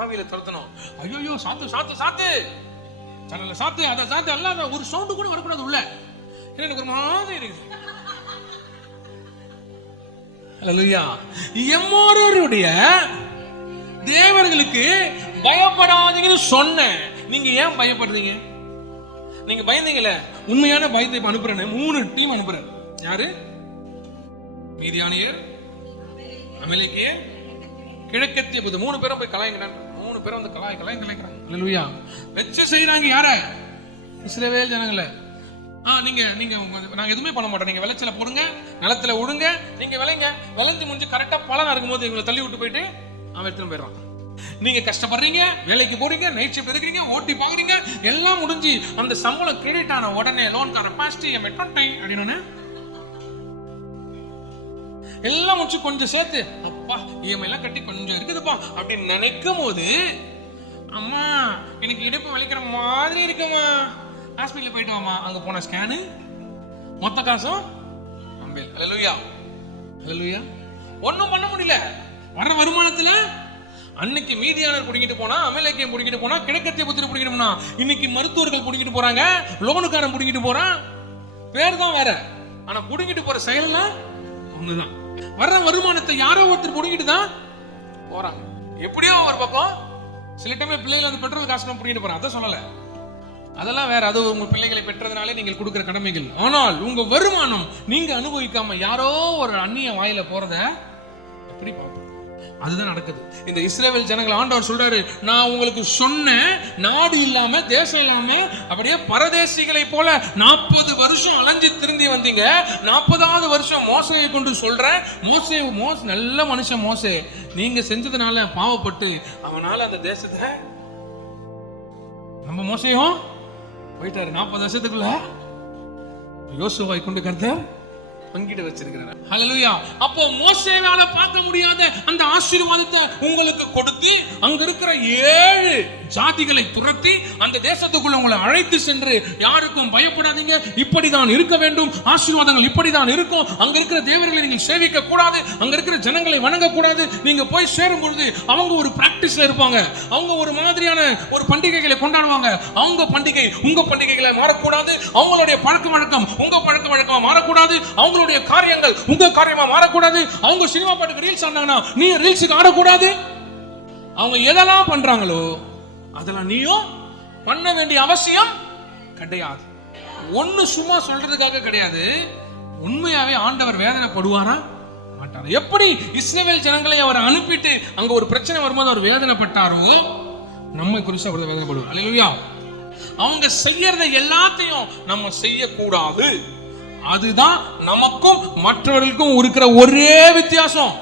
ஆவியில துரத்தணும். ஐயோ சாத்து சாத்து சாத்து, ஜன்னல சாத்து, அதை சாத்து, அல்லாத ஒரு சவுண்ட் கூட வரக்கூடாது உள்ள. எனக்கு ஒரு மாதிரி இருக்கு. அல்லேலூயா. எம்மோருடைய தேவர்களுக்கு பயப்படாதீங்கன்னு சொன்னேன். நீங்க ஏன் பயப்படுறீங்க? நீங்க பயந்தீங்களே, உண்மையான பயத்தை அனுப்புறேன்னு 3 டீம் அனுப்புறேன். யாரு? மீதியானியர், அமலேக்கியர், கிழக்கத்திய 3 பேரும் போய் கலாய்க்கிறாங்க. 3 பேரும் வந்து கலாய்க்கிறாங்க. அல்லேலூயா. வெச்சு செய்யறாங்க. யார? இஸ்ரவேல் ஜனங்கள. நீங்க நாங்க எதுவுமே பண்ண மாட்டோம், நீங்க விளைச்சல போடுங்க, நிலத்துல விடுங்க, நீங்க விளைங்க, விளைஞ்சு முடிஞ்சு கரெக்டா பலன் இருக்கும்போது எங்களை தள்ளி விட்டு போயிட்டு அவன் எடுத்துன்னு போயிடறான். நீங்க கஷ்டப்படுறீங்க, வேலைக்கு போறீங்க, நைட் ஷிஃப்ட் எடுக்கிறீங்க, ஓட்டி பாக்குறீங்க, எல்லாம் முடிஞ்சு அந்த சம்பளம் கிரெடிட் ஆன உடனே லோன் கார பாஸ்ட் அப்படின்னு எல்லாம் முடிச்சு கொஞ்சம் சேர்த்து அப்பா இஎம்ஐ எல்லாம் கட்டி கொஞ்சம் இருக்குதுப்பா அப்படின்னு நினைக்கும் போது, அம்மா எனக்கு இடுப்பு வலிக்கிற மாதிரி இருக்குமா, ஹாஸ்பிட்டல் போயிட்டு வாமா. அங்க போன ஸ்கேனு மொத்த காசும் அம்பேல். ஹல்லேலூயா ஹல்லேலூயா. ஒண்ணும் பண்ண முடியல. வர வருமானத்துல அன்னைக்கு மீதியானர் புடிங்கிட்டு போனா, அமலேக்கியம் புடிங்கிட்டு போனா, கிழக்கத்திய புத்திர புடிங்கிட்டு போனா, இன்னைக்கு மருத்துவர்கள் புடிங்கிட்டு போறாங்க, லோனுக்காரன் புடிங்கிட்டு போறான். பேர் தான் வேற, ஆனா புடிங்கிட்டு போற செயல்லாம் ஒண்ணுதான். வர்ற வருமானத்தை யாரோ ஒருத்தர் புடிங்கிட்டு தான் போறாங்க. எப்படியோ ஒரு பக்கம் சில டைம்ல பிள்ளைகள் அந்த பெட்ரோல் காசு புடிங்கிட்டு போறாங்க, அதான் சொல்லல, அதெல்லாம் வேற. அது உங்க பிள்ளைகளை பெற்றதுனாலே நீங்கள் கொடுக்கிற கடமைகள். ஆனால் உங்க வருமானம் நீங்க அனுபவிக்காம யாரோ ஒரு அந்நிய வாயில போறத எப்படி பார்ப்போம்? அதுதான் நடக்குது. இந்த இஸ்ரவேல் ஜனங்கள் ஆண்டவர் சொல்றாரு, நான் உங்களுக்கு சொன்ன நாடு இல்லாம தேசம் இல்லாம அப்படியே பரதேசிகளை போல 40 வருஷம் அலைஞ்சு திரும்பி வந்தீங்க. 40வது வருஷம் மோசையை கொண்டு சொல்றேன், மோசே நல்ல மனுஷன் மோசே, நீங்க செஞ்சதுனால பாவப்பட்டு அவனால அந்த தேசத்தை நம்ம மோசையும் போயிட்டாரு. 40 வருஷத்துக்குள்ள யோசுவாவை கொண்டு கர்த்தர் பங்கிட்டு வச்சிருக்கிறார். ஹல்லேலூயா. அப்போ மோசேவால பார்க்க முடியாத அந்த ஆசீர்வாதத்தை உங்களுக்கு கொடுத்து அங்க இருக்கிற 7 ஜாதிகளை துரத்தி அந்த தேசத்துக்குள்ள உங்களை அழைத்து சென்று, யாருக்கும் பயப்படாதீங்க, இப்படிதான் இருக்க வேண்டும், ஆசீர்வாதங்கள் இப்படிதான் இருக்கும், அங்க இருக்கிற தேவர்களை நீங்கள் சேவிக்க கூடாது, அங்க இருக்கிற ஜனங்களை வணங்க கூடாது. நீங்க போய் சேரும் பொழுது அவங்க ஒரு பிராக்டிஸ்ல இருப்பாங்க, அவங்க ஒரு மாதிரியான ஒரு பண்டிகைகளை கொண்டாடுவாங்க. அவங்க பண்டிகை உங்க பண்டிகைகளை மாறக்கூடாது, அவங்களுடைய பழக்க வழக்கம் உங்க பழக்க வழக்கமா மாறக்கூடாது, அவங்களுடைய காரியங்கள் உங்க காரியமா மாறக்கூடாது. அவங்க சினிமா பாட்டுக்கு ரீல்ஸ் ஆனாங்கன்னா நீ ரீல்ஸுக்கு ஆடக்கூடாது. அவங்க எதெல்லாம் பண்றாங்களோ அதெல்லாம் நீயும் பண்ண வேண்டிய அவசியம் கிடையாது. ஒண்ணு சும்மா சொல்றதுக்காக கிடையாது, உண்மையாவே ஆண்டவர் வேதனைப்படுவாரா மாட்டாரா? எப்படி இஸ்ரவேல் ஜனங்களை அவர் அனுப்பிட்டு அங்க ஒரு பிரச்சனை வரும்போது அவர் வேதனைப்பட்டாரோ, நம்ம குறித்து அவர் வேதனைப்படுவார். அல்லேலூயா. அவங்க செய்யறத எல்லாத்தையும் நம்ம செய்யக்கூடாது. அதுதான் நமக்கும் மற்றவர்களுக்கும் இருக்கிற ஒரே வித்தியாசம்.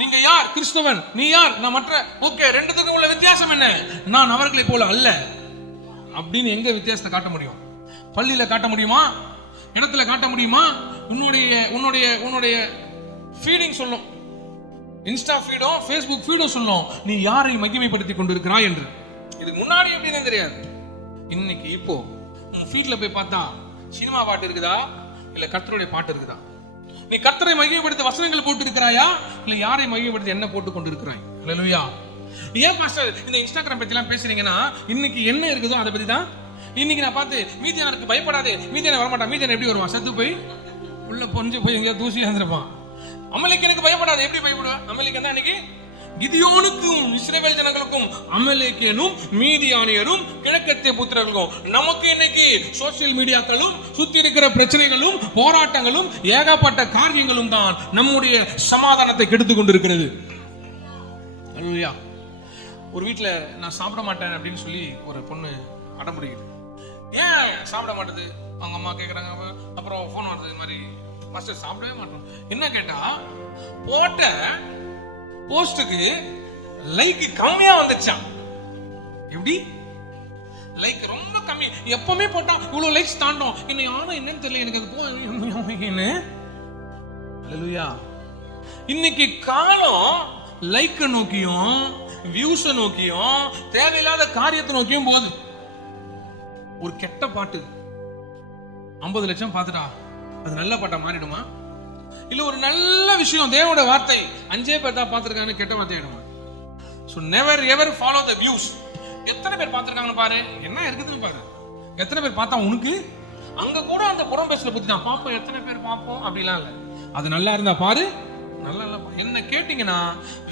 நீங்க யார்? கிறிஸ்தவன். நீ யார்? நான் மற்ற. ஓகே, ரெண்டுத்துக்கும் உள்ள வித்தியாசம் என்ன? நான் அவர்களை போல அல்ல அப்படின்னு எங்க வித்தியாசத்தை காட்ட முடியும்? பள்ளியில காட்ட முடியுமா? இடத்துல காட்ட முடியுமா? உன்னுடைய ஃபீடிங் சொல்லும், இன்ஸ்டா ஃபீடும் ஃபேஸ்புக் ஃபீடும் சொல்லும் நீ யாரை மகிமைப்படுத்தி கொண்டிருக்கிறாய் என்று. இதுக்கு முன்னாடி எப்படின்னு தெரியாது. இன்னைக்கு இப்போ உன் ஃபீட்ல போய் பார்த்தா சினிமா பாட்டு இருக்குதா இல்ல கர்த்தருடைய பாட்டு இருக்குதா? நீ கர்த்தரை மகிமைப்படுத்த வசனங்கள் போட்டு இருக்கிறாயா இல்ல யாரை மகிமைப்படுத்த என்ன போட்டு கொண்டு இருக்கிறாய்? ஹல்லேலூயா. ஏன் பாஸ்டர் இந்த இன்ஸ்டாகிராம் பத்தி எல்லாம் பேசுறீங்கன்னா, இன்னைக்கு என்ன இருக்குதோ அதை பத்தி தான். இன்னைக்கு நான் பார்த்து மீதியானருக்கு பயப்படாதே, மீதியான வரமாட்டான், மீதியான எப்படி வருவான்? சத்து போய் உள்ள பொஞ்சு போய் எங்கேயாவது தூசி வந்துருப்பான். அமலேக்கியனுக்கு பயப்படாது. எப்படி பயப்படுவான்? அமலேக்கியன் தான் இன்னைக்கு கிதியோனுக்கும் இஸ்ரவேல் ஜனங்களுக்கும் அமலேக்கியனும் மீதியானியரும் கிழக்கத்திய புத்திரர்களும். நமக்கு இன்னைக்கு சோசியல் மீடியாக்களும் சுத்தி இருக்கிற பிரச்சனைகளும் போராட்டங்களும் ஏகப்பட்ட காரியங்களும் தான் நம்முடைய சமாதானத்தை கெடுத்து கொண்டிருக்கிறது. அல்லேலூயா. ஒரு வீட்டுல நான் சாப்பிட மாட்டேன் அப்படின்னு சொல்லி ஒரு பொண்ணு அடம்பிடிக்குது. ஏன் சாப்பிட மாட்டேது? அவங்க அம்மா கேக்குறாங்க. அப்புறம் போன் வருது, இது மாதிரி மாஸ்டர் சாப்பிடவே மாட்டோம். என்ன கேட்டா, போட்ட போஸ்டுக்கு லைக் கம்மியா வந்துச்சான். எப்படி? லைக் ரொம்ப கம்மி. எப்பவுமே போட்டா இவ்வளவு லைக்ஸ் தாண்டும். இன்னும் யாரும் என்னன்னு தெரியல எனக்கு. அது அல்லேலூயா. இன்னைக்கு காலம் லைக் நோக்கியும் வியூஸ் நோக்கியும் தேவையில்லாத காரியத்தை நோக்கியும் போகுது. ஒரு கெட்ட பாட்டு 50 லட்சம் பார்த்துட்டா அது நல்ல பாட்டா மாறிடுமா? இல்ல ஒரு நல்ல விஷயம் தேவனோட வார்த்தை 5 பேர் தான் பார்த்திருக்காங்க, கெட்ட வார்த்தை ஆயிடுமா? So never ever follow the views. எத்தனை பேர் பார்த்திருக்காங்கன்னு பாரு, என்ன இருக்குதுன்னு பாரு. எத்தனை பேர் பார்த்தா உனக்கு? அங்க கூட அந்த புறம் பேசல பத்தி நான் பாப்போம், எத்தனை பேர் பார்ப்போம் அப்படிலாம் இல்ல. அது நல்லா இருந்தா பாரு, நல்லா என்ன கேட்டீங்கன்னா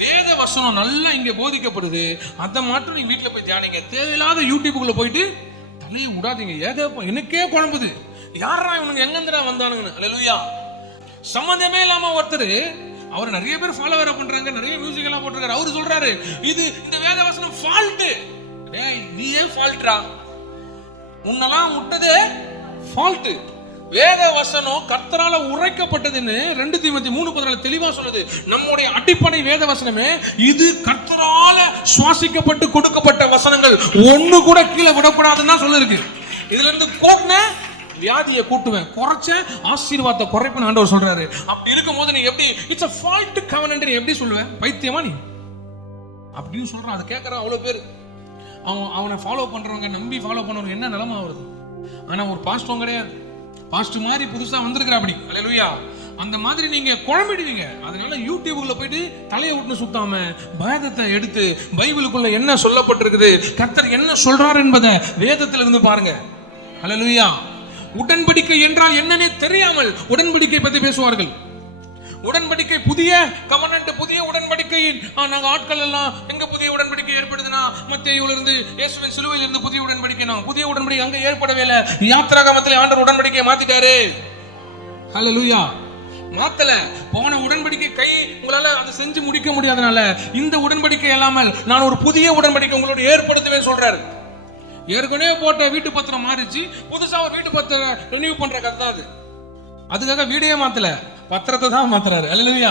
வேத வசனம் நல்லா இங்க போதிக்கப்படுது, அதை மட்டும் நீங்க வீட்டுல போய் தியானிங்க. தேவையில்லாத யூடியூபுக்குள்ள போயிட்டு தலையை விடாதீங்க. எனக்கே குழம்புது, யாரா இவனுங்க எங்கந்திரா வந்தானுங்கன்னு. அல்லேலூயா. சம்பந்தமே இல்லாம ஒருத்தர், அவர் நிறைய பேர் ஃபாலோவரா பண்றாங்க, நிறைய மியூசிக் எல்லாம் போட்டுருக்காரு. அவரு சொல்றாரு இது இந்த வேத வசனம் ஃபால்ட். நீயே ஃபால்ட்ரா, உன்னெல்லாம் முட்டதே ஃபால்ட். வேத வசனம் கர்த்தரால உரைக்கப்பட்டதுன்னு 2 தீமோத்தேயு 3:14 தெளிவா சொல்லுது. நம்முடைய அடிப்படை வேத வசனமே இது கர்த்தரால சுவாசிக்கப்பட்டு கொடுக்கப்பட்ட வசனங்கள், ஒண்ணு கூட கீழே விடக்கூடாதுன்னு தான் சொல்லிருக்கு. இதுல இருந்து கோட்ன வியாதியை கூட்டுவேன், குறைச்ச ஆசீர்வாதத்தை குறைப்பேன் ஆண்டவர் சொல்றாரு. அப்படி இருக்கும்போது நீ எப்படி இட்ஸ் a fault covenant நீ எப்படி சொல்லுவேன்? பைத்தியமா நீ அப்படின்னு சொல்றான். அதை கேட்கற அவ்வளவு பேர், அவனை ஃபாலோ பண்றவங்க, நம்பி ஃபாலோ பண்றவங்க என்ன நிலைமை வருது. ஆனா ஒரு பாஸ்டரும் கிடையாது, பாஸ்டர் மாதிரி புதுசா வந்திருக்கிற அப்படி அல்லேலூயா. அந்த மாதிரி நீங்க குழம்பிடுவீங்க. அதனால யூடியூப்ல போயிட்டு தலையை விட்டு சுத்தாம வேதத்தை எடுத்து பைபிளுக்குள்ள என்ன சொல்லப்பட்டிருக்குது, கர்த்தர் என்ன சொல்றாரு என்பதை வேதத்துல இருந்து பாருங்க. அல்லேலூயா. உடன்படிக்கை என்றால் என்னன்னே தெரியாமல் உடன்படிக்கை பத்தி பேசுவார்கள். உடன்படிக்கை புதிய கவர்னன்ட், புதிய உடன்படிக்கையின் நாங்க ஆட்கள் எல்லாம் எங்க புதிய உடன்படிக்கை ஏற்படுதுன்னா மத்தேயுல இருந்து இயேசுவின் சிலுவையில் இருந்து புதிய உடன்படிக்கை. நான் புதிய உடன்படிக்கை அங்க ஏற்படவே இல்லை. யாத்திராகமத்திலே ஆண்டவர் உடன்படிக்கையை மாத்திட்டாரு. ஹல்லேலூயா. மாத்தல. போன உடன்படிக்கை கை உங்களால அதை செஞ்சு முடிக்க முடியாதனால இந்த உடன்படிக்கை இல்லாமல் நான் ஒரு புதிய உடன்படிக்கை உங்களோட ஏற்படுத்துவேன் சொல்றாரு. ஏற்கனவே போட்ட வீட்டு பத்திரம் மாறிச்சு, புதுசா ஒரு வீட்டு பத்திரம் ரினியூ பண்ற கதை தான் அது. அதுக்காக வீடே மாத்தல, பத்திரத்தை தான் மாத்துறாரு. அல்லேலூயா.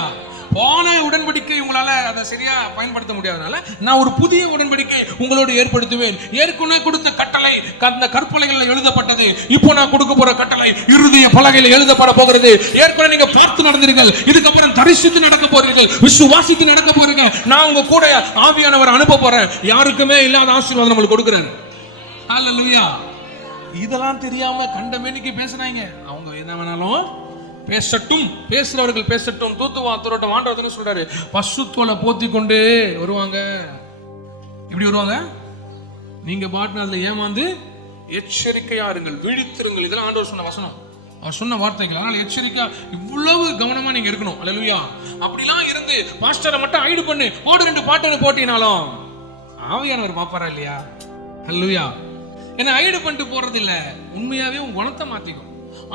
போன உடன்படிக்கை உங்களால அதை சரியா பயன்படுத்த முடியாதனால நான் ஒரு புதிய உடன்படிக்கை உங்களோடு ஏற்படுத்துவேன். ஏற்கனவே கொடுத்த கட்டளை அந்த கற்பலகையில் எழுதப்பட்டது. இப்போ நான் கொடுக்க போற கட்டளை இருதய பலகையில் எழுதப்பட போகிறது. ஏற்கனவே நீங்க பார்த்து நடந்தீர்கள், இதுக்கப்புறம் தரிசித்து நடக்க போறீர்கள், விசுவாசித்து நடக்க போறீங்க. நான் உங்க கூட ஆவியானவர் அனுப்ப போறேன். யாருக்குமே இல்லாத ஆசீர்வாதம் நம்மளுக்கு கொடுக்குறாரு. ஹல்லேலூயா. இதெல்லாம் தெரியாம கண்டமேனிக்கு பேசுறாங்க. அவங்க என்ன வேணாலும் பேசட்டும், பேசுறவர்கள் பேசட்டும், தூத்துவா துரோட்டம் ஆண்டவர் சொல்றாரு. பசுத்தோலை போத்தி கொண்டு வருவாங்க. எப்படி வருவாங்க? நீங்க பாட்டு அதுல ஏமாந்து எச்சரிக்கையா இருங்கள், விழித்திருங்கள். இதெல்லாம் ஆண்டவர் சொன்ன வசனம், அவர் சொன்ன வார்த்தைகள். அதனால எச்சரிக்கையா இவ்வளவு கவனமா நீங்க இருக்கணும். அல்லேலூயா. அப்படிலாம் இருந்து பாஸ்டரை மட்டும் ஐடு பண்ணு, ஓடு 2 பாட்டுன்னு போட்டினாலும் ஆவியானவர் பாப்பாரா இல்லையா? அல்லேலூயா. என்ன ஐடு பண்ணிட்டு போறது இல்ல, உண்மையாவே உன் குணத்தை மாத்திக்கும்.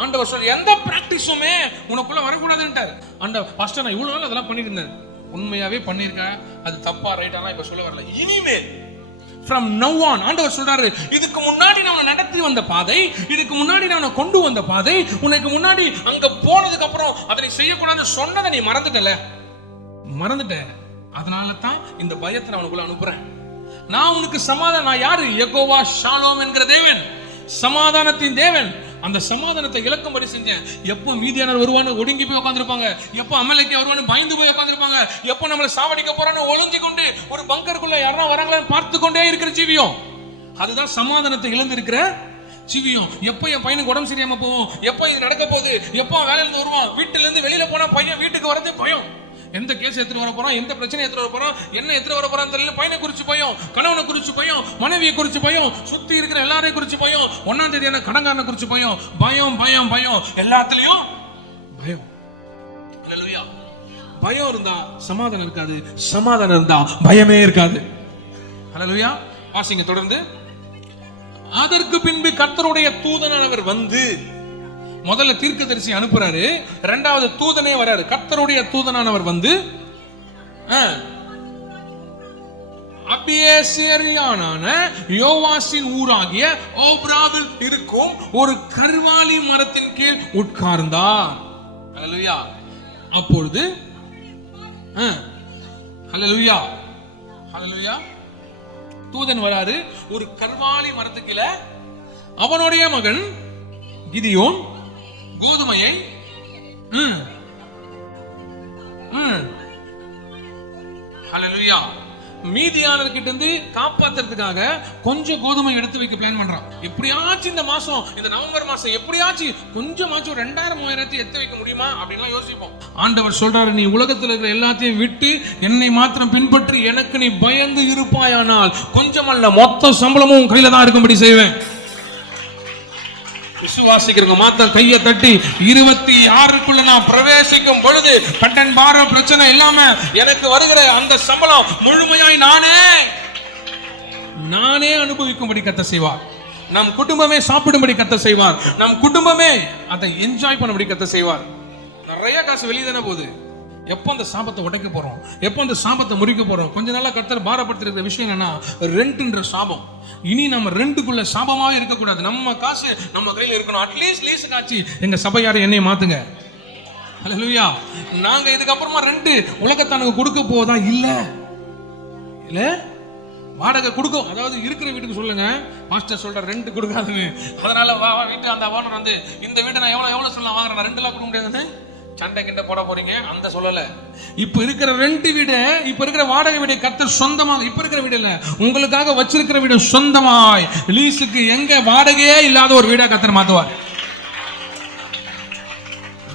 ஆண்டவர் சொல்ற எந்த பிராக்டிஸுமே உனக்குள்ள வரக்கூடாதுன்ட்டார். ஆண்டவர் பாஸ்டர் நான் இவ்வளவு நாள் அதெல்லாம் பண்ணிட்டு இருந்தேன், உண்மையாவே பண்ணிருக்கேன், அது தப்பா ரைட்டாலாம் இப்ப சொல்ல வரல. இனிமே from now on ஆண்டவர் சொல்றாரு, இதுக்கு முன்னாடி நான் நடத்தி வந்த பாதை, இதுக்கு முன்னாடி நான் கொண்டு வந்த பாதை, உனக்கு முன்னாடி அங்க போனதுக்கு அப்புறம் அதை செய்யக்கூடாதுன்னு சொன்னதை நீ மறந்துட்ட. அதனால தான் இந்த பயத்தை நான் உனக்குள்ள அனுப்புறேன். நான் உனக்கு சமாதானம். நான் யாரு? யெகோவா ஷாலோம் என்கிற தேவன், சமாதானத்தின் தேவன். அந்த சமாதானத்தை இழக்கும்படி செஞ்சேன். எப்போ மீதியானர் வருவான்னு ஒடுங்கி போய் உட்காந்துருப்பாங்க, எப்போ அமலேக்கு வருவான்னு பயந்து போய் உட்காந்துருப்பாங்க, எப்போ நம்மளை சாவடிக்க போறான்னு ஒளிஞ்சு கொண்டு ஒரு பங்கருக்குள்ள யாரா வராங்களான்னு பார்த்து கொண்டே இருக்கிற ஜீவியம். அதுதான் சமாதானத்தை இழந்து இருக்கிற ஜீவியம். எப்போ என் பையனுக்கு உடம்பு சரியாம போவோம், எப்போ இது நடக்க போகுது, எப்போ வேலையில இருந்து வருவான், வீட்டுல இருந்து வெளியில போனா பையன் வீட்டுக்கு வரதே பயம். எந்த கேஸ் எடுத்துட்டு வர போறோம், எந்த பிரச்சனை எடுத்துட்டு வர போறோம், என்ன எடுத்துட்டு வர போறான்னு தெரியல. பையனை குறிச்சு பயம், கணவனை குறிச்சு பயம், மனைவியை குறிச்சு பயம், சுத்தி இருக்கிற எல்லாரையும் குறிச்சு பயம், 1ஆம் தேதியான கடன்காரனை குறிச்சு பயம், பயம் பயம் பயம், எல்லாத்துலயும் பயம். அல்லேலூயா. பயம் இருந்தா சமாதானம் இருக்காது, சமாதானம் இருந்தா பயமே இருக்காது. அல்லேலூயா. வாசிங்க தொடர்ந்து. அதற்கு பின்பு கர்த்தருடைய தூதனானவர் வந்து, முதல்ல தீர்க்கதரிசி அனுப்புறாரு, 2வது தூதனே வராரு. கர்த்தருடைய தூதனானவர் வந்து அபியேசேரியானான யோவாசின் ஊராகிய ஓப்ராவில் இருக்கும் ஒரு கர்வாலி மரத்தின் கீழ் உட்கார்ந்தார். அல்லேலூயா. அப்பொழுது அல்லேலூயா அல்லேலூயா தூதன் வராரு ஒரு கர்வாலி மரத்துக்கு கீழே. அவனுடைய மகன் கிதியோன் கோதுமையை ஹல்லேலூயா மீதியானர்கிட்ட இருந்து காப்பாத்துறதுக்காக கொஞ்சம் கோதுமை எடுத்து வைக்க பிளான் பண்றான். எப்படியாச்சும் இந்த மாசம், இந்த நவம்பர் மாசம் எப்படியாச்சும் கொஞ்சமாச்சும் 2000-3000 எடுத்து வைக்க முடியுமா அப்படின்லாம் யோசிப்போம். ஆண்டவர் சொல்றாரு, நீ உலகத்தில் இருக்கிற எல்லாத்தையும் விட்டு என்னை மாத்திரம் பின்பற்றி எனக்கு நீ பயந்து இருப்பாயானால் கொஞ்சம் அல்ல மொத்த சம்பளமும் உன் கையில தான் இருக்கும்படி செய்வேன். விசுவாசிக்கிறவங்க மாத்திரம் கையை தட்டி 26க்குள்ள நான் பிரவேசிக்கும் பொழுது கட்டன் பார பிரச்சனை இல்லாம எனக்கு வருகிற அந்த சம்பளம் முழுமையாய் நானே அனுபவிக்கும்படி கர்த்தர் செய்வார். நம் குடும்பமே சாப்பிடும்படி கர்த்தர் செய்வார். நம் குடும்பமே அதை என்ஜாய் பண்ணும்படி கர்த்தர் செய்வார். நிறைய காசு வெளியே தானே போகுது, எப்போ அந்த சாபத்தை உடைக்க போறோம், எப்போ அந்த சாபத்தை முறிக்க போறோம்? கொஞ்ச நாளா கர்த்தர் பாரப்படுத்திருக்கிற விஷயம் என்னன்னா, ரெண்ட்ன்ற சாபம். இனி நம்ம ரெண்டுக்குள்ள சாபமாவே இருக்கக்கூடாது. நம்ம காசு நம்ம கையில இருக்கணும். அட்லீஸ்ட் லீஸ் காட்சி எங்க சபையார என்னைய மாத்துங்க. ஹல்லேலூயா. நாங்க இதுக்கப்புறமா ரெண்டு உலகத்தானுக்கு கொடுக்க போவதா இல்ல இல்ல வாடகை கொடுக்கும். அதாவது இருக்கிற வீட்டுக்கு சொல்லுங்க, மாஸ்டர் சொல்ற ரெண்ட் கொடுக்காதுன்னு. அதனால வீட்டு அந்த ஓனர் வந்து இந்த வீட்டை நான் எவ்வளவு சொல்லலாம் வாங்குறேன், 2 லாக் கொடுக்க முடியாதுன்னு சண்டை கிட்ட போட போறீங்க. அந்த சொல்லல. இப்ப இருக்கிற ரெண்ட் வீடு, இப்ப இருக்கிற வாடகை வீடு கர்த்தர் சொந்தமாக, இப்ப இருக்கிற வீடு இல்ல, உங்களுக்காக வச்சிருக்கிற வீடு சொந்தமாய் லீஸுக்கு எங்க வாடகையே இல்லாத ஒரு வீடா கர்த்தர் மாத்துவார்.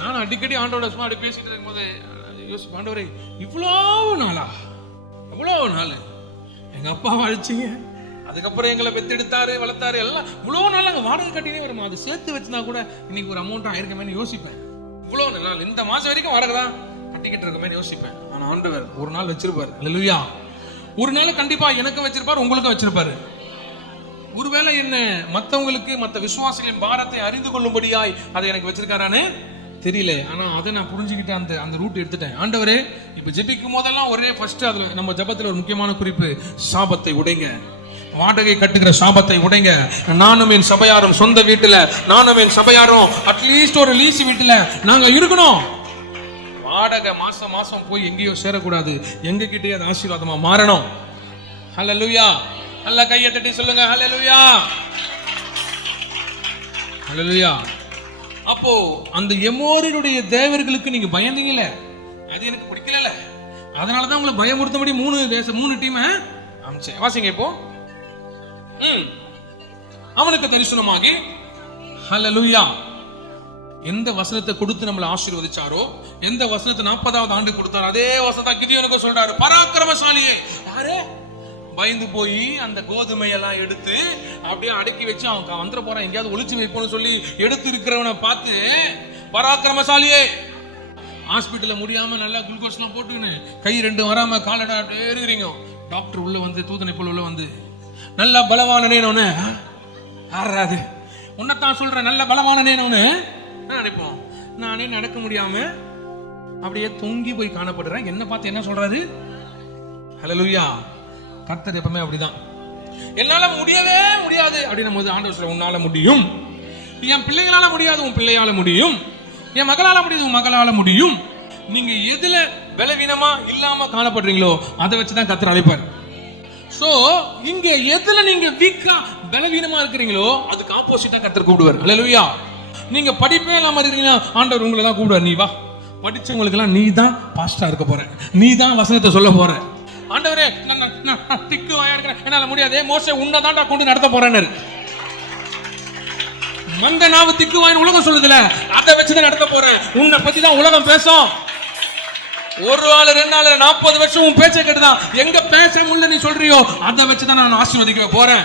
நான் அடிக்கடி ஆண்டோட சும்மா அப்படி பேசிட்டு இருக்கும்போது யோசிப்பேன், ஆண்டவரே இவ்வளவு நாளா, இவ்வளவு நாள் எங்க அப்பாவை அழிச்சிங்க, அதுக்கப்புறம் எங்களை பெத்தெடுத்தாரு வளர்த்தாரு, எல்லாம் இவ்வளவு நாள் அங்க வாடகை கட்டினே வருமா, அது சேர்த்து வச்சுனா கூட இன்னைக்கு ஒரு அமௌண்ட் ஆயிருக்கமே யோசிப்பேன். இவ்வளவு நாள் இந்த மாசம் வரைக்கும் வாடகை தான் கட்டிக்கிட்டு இருக்கமே யோசிப்பேன். ஆனா ஆண்டவர் ஒரு நாள் வச்சிருப்பாரு. அல்லேலூயா. ஒரு நாள் கண்டிப்பா எனக்கு வச்சிருப்பாரு, உங்களுக்கு வச்சிருப்பாரு. ஒருவேளை என்ன மத்தவங்களுக்கு, மத்த விசுவாசிகளின் பாரத்தை அறிந்து கொள்ளும்படியாய் அதை எனக்கு வச்சிருக்காரானே தெரியல. ஆனா அதை நான் புரிஞ்சுக்கிட்டு அந்த ரூட் எடுத்துட்டேன். ஆண்டவரே இப்ப ஜெபிக்கும் போதெல்லாம் ஒரே ஃபர்ஸ்ட் அதுல நம்ம ஜெபத்துல ஒரு முக்கியமான குறிப்பு, சாபத்தை உடைங்க, வாடகை கட்டுகிற சாபத்தை உடைங்க. நானும் என் சபையாரும் சொந்த வீட்டுல, நானும் என் சபையாரும் அட்லீஸ்ட் ஒரு லீஸ் வீட்டுல நாங்க இருக்கணும். வாடகை மாசம் மாசம் போய் எங்கேயோ சேரக்கூடாது, எங்க கிட்டே அது ஆசீர்வாதமா மாறணும். ஹல்லேலூயா. நல்ல கையை தட்டி சொல்லுங்க ஹல்லேலூயா, ஹல்லேலூயா. அப்போ அந்த எமோரியருடைய தேவர்களுக்கு நீங்க பயந்தீங்கல்ல, அது எனக்கு பிடிக்கல, அதனாலதான் உங்களை பயமுறுத்தபடி 3 டீம் அமிச்சேன். வாசிங்க இப்போ. அவனுக்கு தரிசனமாகி ஹல்லேலூயா எந்த வசனத்தை கொடுத்து நம்மளை ஆசீர்வதிச்சாரோ, எந்த வசனத்தை 40வது ஆண்டு கொடுத்தாரோ, அதே வசனத்தை கிதியோனுக்கு சொல்றாரு, பராக்கிரமசாலியே. யாரு பயந்து போய் அந்த கோதுமையெல்லாம் எடுத்து அப்படியே அடக்கி வச்சு அவன் வந்துட போறான், எங்கேயாவது ஒளிச்சு வைப்போம்னு சொல்லி எடுத்து இருக்கிறவனை பார்த்து, பராக்கிரமசாலியே. ஹாஸ்பிட்டல்ல முடியாம நல்லா குளுக்கோஸ் எல்லாம் போட்டுக்கின்னு கை 2 வராம காலடா இருக்கிறீங்க, டாக்டர் உள்ள வந்து தூதனை போல உள்ள வந்து, நல்ல பலவானனேனு ஆறாது உன்னைத்தான் சொல்றேன், நல்ல பலவானனேனு நினைப்போம். நானே நடக்க முடியாம அப்படியே தொங்கி போய் காணப்படுறேன். என்ன பார்த்து என்ன சொல்றாரு? ஹல்லேலூயா. கர்த்தர் எப்பவுமே அப்படிதான். என்னால முடியவே முடியாது அப்படின்னும் போது ஆண்டவர் சொல்ற, உன்னால முடியும். என் பிள்ளைகளால முடியாது, உன் பிள்ளையால முடியும். என் மகளால முடியாது, உன் மகளால முடியும். நீங்க எதுல பலவீனமா இல்லாம காணப்படுறீங்களோ அதை வச்சுதான் கர்த்தர் அழைப்பார். சோ இங்க எதுல நீங்க வீக்கா பலவீனமா இருக்கிறீங்களோ அதுக்கு ஆப்போசிட்டா கர்த்தர் கூப்பிடுவார். ஹல்லேலூயா. நீங்க படிப்பே இல்லாம இருக்கீங்கன்னா ஆண்டவர் உங்களை தான் கூப்பிடுவார். நீ வா, படிச்சவங்களுக்கு எல்லாம் நீ தான் பாஸ்டா இருக்க போற, நீ தான் வசனத்தை சொல்ல போற. ஆண்டவரே திக்கு வாயா இருக்கிறேன், என்னால முடியாது, மோசே உன்னை தாண்டா கொண்டு நடத்த போறேன்னு. மந்த நாவு திக்கு வாயின்னு உலகம் சொல்லுதுல, அதை வச்சுதான் நடத்த போறேன். உன்னை பத்தி தான் உலகம் பேசும். 1 நாள் 2 நாள் 40 வருஷம் உன் பேச்சை கேட்டுதான், எங்க பேச முடியல நீ சொல்றியோ அதை வச்சுதான் நான் ஆசீர்வதிக்க போறேன்.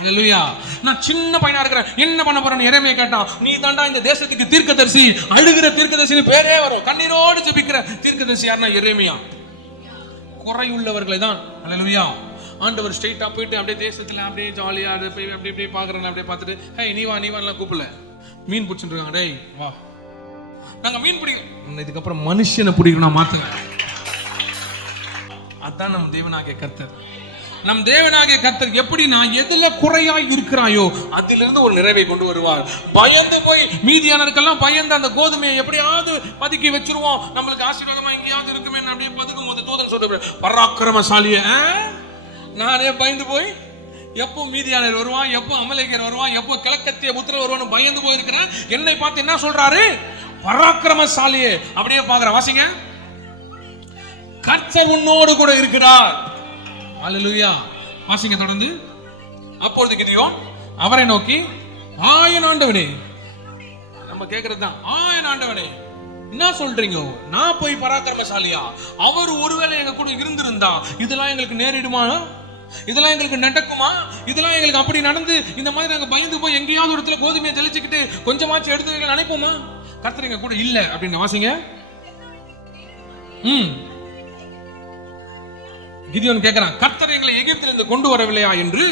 ஹல்லேலூயா. நான் சின்ன பையனா இருக்கிறேன், என்ன பண்ண போறேன்னு எரேமியா கேட்டான். நீ தாண்டா இந்த தேசத்துக்கு தீர்க்கதரிசி, அழுகிற தீர்க்கதரிசின்னு பேரே வரும். கண்ணீரோடு ஜெபிக்கிற தீர்க்கதரிசி யாருன்னா எரேமியா. குறையுள்ளவர்களை தான் ஹல்லேலூயா ஆண்டவர் ஸ்ட்ரெயிட்டா போயிட்டு அப்படியே தேசத்துல அப்படியே ஜாலியா போய் அப்படி அப்படியே பாக்குறேன், அப்படியே பார்த்துட்டு ஹே நீ வா நீ வாலாம் கூப்பிடல, மீன் பிடிச்சிட்டு இருக்காங்க, டேய் வா நாங்க மீன் பிடிக்கும், இதுக்கப்புறம் மனுஷனை பிடிக்கணும் மாத்துங்க. அதான் நம் தேவனாகிய கர்த்தர். நம் தேவனாகிய கர்த்தர் எப்படின்னா, எதுல குறையாய் இருக்கிறாயோ அதிலிருந்து ஒரு நிறைவை கொண்டு வருவார். பயந்து போய் மீதியானருக்கெல்லாம் பயந்து அந்த கோதுமையை எப்படியாவது பதுக்கி வச்சிருவோம், நம்மளுக்கு ஆசீர்வாதமா எங்கேயாவது இருக்குமே அப்படியே பதுக்கும் போது தூதன் சொல்ற, பராக்கிரமசாலிய நானே பயந்து போய் எப்போ மீதியானர் வருவான், எப்போ அமலேக்கர் வருவான், எப்போ கிழக்கத்திய புத்திரர் வருவான்னு பயந்து போயிருக்கிறேன். என்னை பார்த்து என்ன சொல்றாரு? பராக்கிரமசாலியே. அப்படியே பாக்குற வாசிங்க, கர்த்தர் உன்னோடு கூட இருக்கிறார். ஹல்லேலூயா. வாசிங்க தொடர்ந்து. அப்பொழுது கிதியோன் அவரை நோக்கி, ஆயன் ஆண்டவனே, நம்ம கேக்குறதுதான், ஆயன் ஆண்டவனே என்ன சொல்றீங்க? நான் போய் பராக்கிரமசாலியா? அவர் ஒருவேளை எங்க கூட இருந்திருந்தா இதெல்லாம் எங்களுக்கு நேரிடுமா? இதெல்லாம் எங்களுக்கு நடக்குமா? இதெல்லாம் எங்களுக்கு அப்படி நடந்து இந்த மாதிரி நாங்க பயந்து போய் எங்கேயாவது ஒரு இடத்துல கோதுமையை தெளிச்சுக்கிட்டு கொஞ்சமாச்சும் எடுத்து நினைப்போமா? கர்த்தர் எங்க கூட இல்ல அப்படின்னு வாசிங்க. கிதியோன் கேட்கிறான், கர்த்தர் எங்களை எகிப்திலிருந்து கொண்டு வரவில்லையா என்று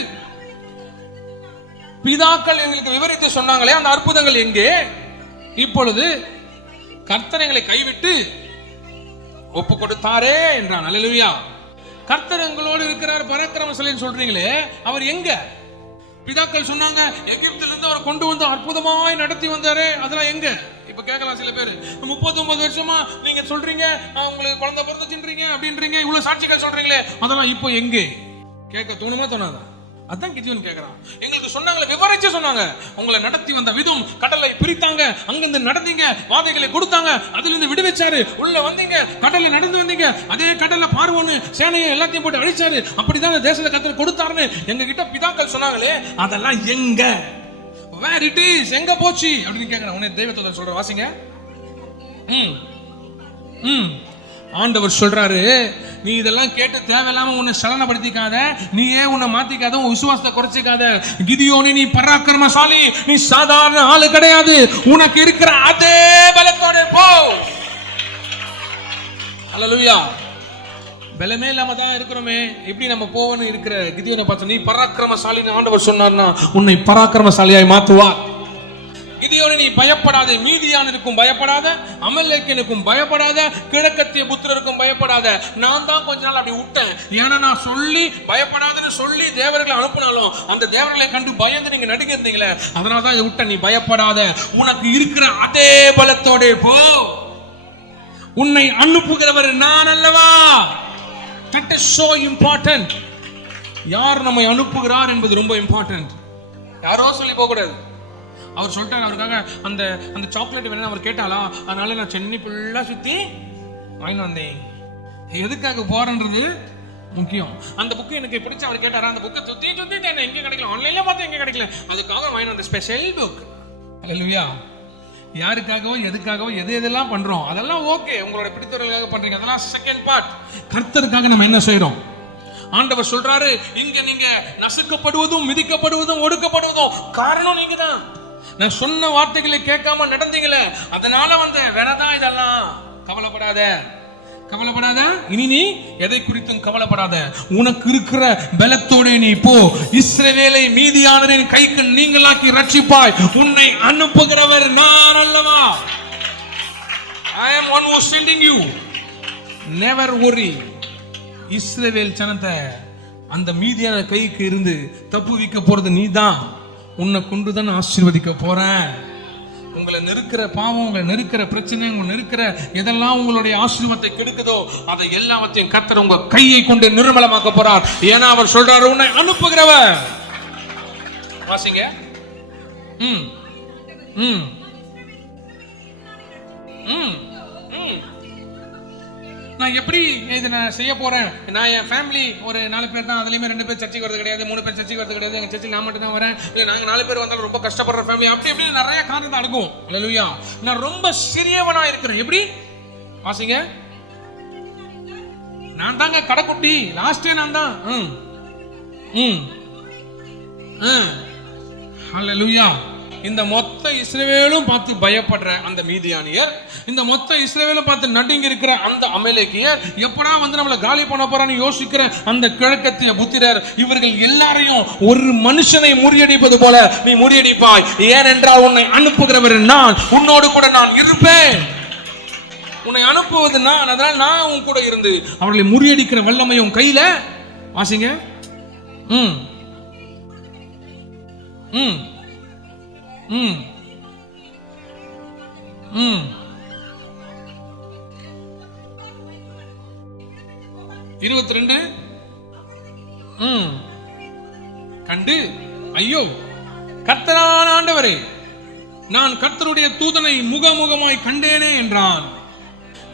பிதாக்கள் எங்களுக்கு விவரித்து சொன்னாங்களே, அந்த அற்புதங்கள் எங்கே? இப்பொழுது கர்த்தர் எங்களை கைவிட்டு ஒப்பு கொடுத்தாரே என்றான். அல்லேலூயா. கர்த்தர் எங்களோடு இருக்கிறார், பராக்கிரமசாலின்னு சொல்றீங்களே, அவர் எங்க? பிதாக்கள் சொன்னாங்க எகிப்திலிருந்து அவர் கொண்டு வந்து அற்புதமாய் நடத்தி வந்தாரே, அதெல்லாம் எங்க? இப்ப கேட்கலாம் சில பேர், 39 வருஷமா நீங்க சொல்றீங்க உங்களுக்கு குழந்தை பிறந்துச்சுன்றீங்க அப்படின்றீங்க, இவ்வளவு சாட்சிகள் சொல்றீங்களே, அதெல்லாம் இப்போ எங்கே? கேட்க தோணுமா தோணாதா? அதான் கிதியோன் கேக்குறான். எங்களுக்கு சொன்னாங்களே, விவரிச்சு சொன்னாங்க, உங்களை நடத்தி வந்த விதம், கடலை பிரித்தாங்க, அங்கிருந்து நடந்தீங்க, வாதைகளை கொடுத்தாங்க, அதுல இருந்து விடுவிச்சாரு, உள்ள வந்தீங்க, கடல்ல நடந்து வந்தீங்க, அதே கடல்ல பார்வோன்னு சேனையை எல்லாத்தையும் போட்டு அழிச்சாரு, அப்படிதான் தேசத்தை கர்த்தர் கொடுத்தாருன்னு எங்க கிட்ட பிதாக்கள் சொன்னாங்களே, அதெல்லாம் எங்க? Where it is? எங்க போச்சு அப்படின்னு கேக்குறான். உன்னை தெய்வத்தை சொல்ற வாசிங்க. ஆண்டவர் சொல்றாரு, நீ இதெல்லாம் கேட்டு தேவையில்லாம உன்னை சலனப்படுத்திக்காத, நீயே உன்னை மாத்திக்காத, உன் விசுவாசத்தை குறைச்சிக்காத. கிதியோனே, நீ பராக்கிரமசாலி, நீ சாதாரண ஆளு கிடையாது, உனக்கு இருக்கிற அதே பலத்தோட போ. அல்லேலூயா. பலமே இல்லாம தான் இருக்கிறோமே, எப்படி நம்ம போவன்னு இருக்கிற கிதியோனை பார்த்து நீ பராக்கிரமசாலின்னு ஆண்டவர் சொன்னார்னா உன்னை பராக்கிரமசாலியாய் மாத்துவார். கிதியோனே, நீ பயப்படாத, மீதியானுக்கும் பயப்படாத, அமலேக்கியனுக்கும் பயப்படாத, கிழக்கத்திய புத்திரருக்கும் பயப்படாத. நான் தான் கொஞ்ச நாள் அப்படி விட்டேன், ஏன்னா நான் சொல்லி பயப்படாதுன்னு சொல்லி தேவர்களை அனுப்பினாலும் அந்த தேவர்களை கண்டு பயந்து நீங்க நடுங்க இருந்தீங்களே, அதனாலதான் இதை விட்டேன். நீ பயப்படாத, உனக்கு இருக்கிற அதே பலத்தோட போ. உன்னை அனுப்புகிறவர் நான் அல்லவா? That is so important. யார் நம்மை அனுப்புகிறார் என்பது ரொம்ப இம்பார்ட்டன்ட். யாரோ சொல்லி போக கூடாது. அவர் சொல்லிட்டாரு, அவருக்காக அந்த அந்த சாக்லேட் வேணும் அவர் கேட்டாலா, அதனால நான் சென்னை ஃபுல்லா சுத்தி வாங்கி வந்தேன். எதுக்காக போறன்றது முக்கியம். அந்த புக்கு எனக்கு பிடிச்ச அவர் கேட்டாரா, அந்த புக்கை சுத்தி சுத்தி எங்க கிடைக்கல, ஆன்லைன்ல பார்த்து எங்க கிடைக்கல, அதுக்காக வாங்கி வந்த ஸ்பெஷல் புக். அல்லேலூயா. யாருக்காகவோ எதுக்காகவோ எதெல்லாம் பண்றோம் அதெல்லாம் ஓகே, உங்களோட பிடித்தவர்களுக்காக பண்றீங்க, அதெல்லாம் செகண்ட் பார்ட். கர்த்தருக்காக நம்ம என்ன செய்யறோம்? ஆண்டவர் சொல்றாரு, இங்க நீங்க நசுக்கப்படுவதும் மிதிக்கப்படுவதும் ஒடுக்கப்படுவதும் காரணம் நீங்க தான். நான் சொன்ன வார்த்தைகளை கேட்காம நடந்தீங்களே, அதனால வந்து வேறதான் இதெல்லாம். கவலைப்படாத, கவலைப்படாத, இனி நீ எதை குறித்தும் கவலைப்படாத. உனக்கு இருக்கிற பலத்தோட நீ போ. இஸ்ரவேலை மீதியானரின் கைக்கு நீங்களாக்கி ரட்சிப்பாய். உன்னை அனுப்புகிறவர் நான் அல்லவா? I am one who is sending you. Never worry. இஸ்ரவேல் ஜனத்தை அந்த மீதியான கைக்கு இருந்து தப்புவிக்க போறது நீதான். உன்னை கொண்டுதான் ஆசீர்வதிக்க போறேன். உங்களை நெருக்கிற பாவம், உங்களை நெருக்கிற பிரச்சனை, உங்களை நெருக்கிற எதெல்லாம் உங்களுடைய ஆசீர்வாதத்தை கெடுக்குதோ அதை எல்லாவற்றையும் கர்த்தர் உங்க கையை கொண்டு நிர்மலமாக்க போறார். ஏன்னா அவர் சொல்றாரு, உன்னை அனுப்புகிறவர். வாசிங்க. நான் எப்படி இதை நான் செய்ய போறேன்? நான் என் ஃபேமிலி ஒரு 4 பேர் தான், அதுலயுமே 2 பேர் சர்ச்சைக்கு வரது கிடையாது, 3 பேர் சர்ச்சைக்கு வரது கிடையாது, எங்க சர்ச்சைக்கு நான் மட்டும் தான் வரேன், நாங்க 4 பேர் வந்தாலும் ரொம்ப கஷ்டப்படுற ஃபேமிலி, அப்படி எப்படி நிறைய காரணம் அடங்கும். அல்லேலூயா. நான் ரொம்ப சிறியவனா இருக்கிறேன். எப்படி? வாசிங்க. நான் தாங்க கடைக்குட்டி, லாஸ்டே நான் தான். அல்லேலூயா. இந்த மொத்த இஸ்ரவேலும் பார்த்து பயப்படுற அந்த மீதியானியர், இந்த மொத்த இஸ்ரவேலும் பார்த்து நடுங்கி இருக்கிற அந்த அமலேக்கியர், எப்படா வந்து நம்மளை காலி பண்ண போறான்னு யோசிக்கிற அந்த கிழக்கத்திய புத்திரர், இவர்கள் எல்லாரையும் ஒரு மனுஷனை முறியடிப்பது போல நீ முறியடிப்பாய். ஏனென்றால் உன்னை அனுப்புகிறவர் நான், உன்னோடு கூட நான் இருப்பேன். உன்னை அனுப்புவது நான், அதனால் நான் உன் கூட இருந்து அவர்களை முறியடிக்கிற வல்லமையும் கையில. வாசிங்க. ம் ம் ம் ம் 22 கண்டு, ஐயோ கர்த்தரான ஆண்டவரே, நான் கர்த்தருடைய தூதனை முகமுகமாய் கண்டேனே என்றான்.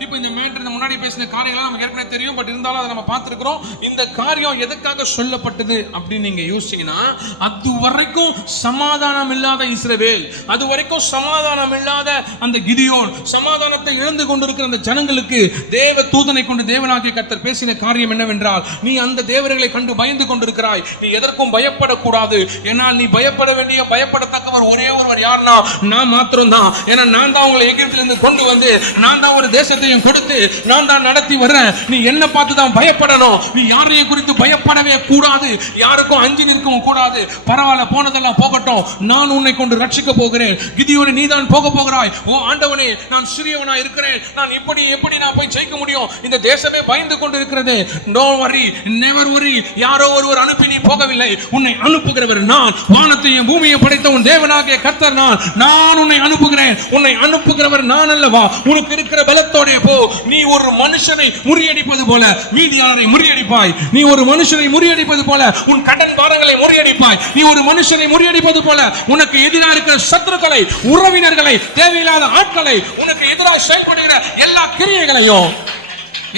இப்போ இந்த மேட்டர் முன்னாடி பேசின காரியங்கள் நமக்கு ஏற்கனவே தெரியும், பட் இருந்தாலும் அதை நம்ம பார்த்துருக்கிறோம். இந்த காரியம் எதுக்காக சொல்லப்பட்டது அப்படின்னு நீங்க யோசிச்சீங்கன்னா, அது வரைக்கும் சமாதானம் இல்லாத இஸ்ரவேல், அது வரைக்கும் சமாதானம் இல்லாத அந்த கிதியோன், சமாதானத்தை இழந்து கொண்டிருக்கிற அந்த ஜனங்களுக்கு தேவ தூதனை கொண்டு தேவனாகிய கர்த்தர் பேசின காரியம் என்னவென்றால், நீ அந்த தேவர்களை கண்டு பயந்து கொண்டிருக்கிறாய், நீ எதற்கும் பயப்படக்கூடாது. ஏன்னால் நீ பயப்பட வேண்டிய பயப்படத்தக்கவர் ஒரே ஒருவர் யாருன்னா நான் மாத்திரம் தான். ஏன்னா நான் தான் உங்களை எகிப்திலிருந்து கொண்டு வந்து, நான் தான் ஒரு தேசத்தை எல்லாவற்றையும் கொடுத்து நான் தான் நடத்தி வர்றேன், நீ என்ன பார்த்து தான் பயப்படணும், நீ யாரையும் குறித்து பயப்படவே கூடாது, யாருக்கும் அஞ்சி நிற்கவும் கூடாது. பரவாயில்ல, போனதெல்லாம் போகட்டும், நான் உன்னை கொண்டு ரட்சிக்க போகிறேன். கிதியோனே, நீ தான் போக போகிறாய். ஓ ஆண்டவனே, நான் சிறியவனா இருக்கிறேன், நான் எப்படி நான் போய் ஜெயிக்க முடியும், இந்த தேசமே பயந்து கொண்டு இருக்கிறது. நோ வரி, நெவர் வரி, யாரோ ஒருவர் அனுப்பி நீ போகவில்லை, உன்னை அனுப்புகிறவர் நான், வானத்தையும் பூமியையும் படைத்த உன் தேவனாகிய கர்த்தர் நான் உன்னை அனுப்புகிறேன். உன்னை அனுப்புகிறவர் நான் அல்லவா? உனக்கு இருக்கிற பலத்தோட போ. நீ ஒரு மனுஷனை முறியடிப்பது போல மீதியானரை முறியடிப்பாய். நீ ஒரு மனுஷனை முறியடிப்பது போல உன் கடன் பாரங்களை முறியடிப்பாய். நீ ஒரு மனுஷனை முறியடிப்பது போல உனக்கு எதிராக இருக்கிற சத்துருக்களை, உறவினர்களை, தேவையில்லாத ஆட்களை, உனக்கு எதிராக செயல்படுகிற எல்லா கிரியைகளையும்,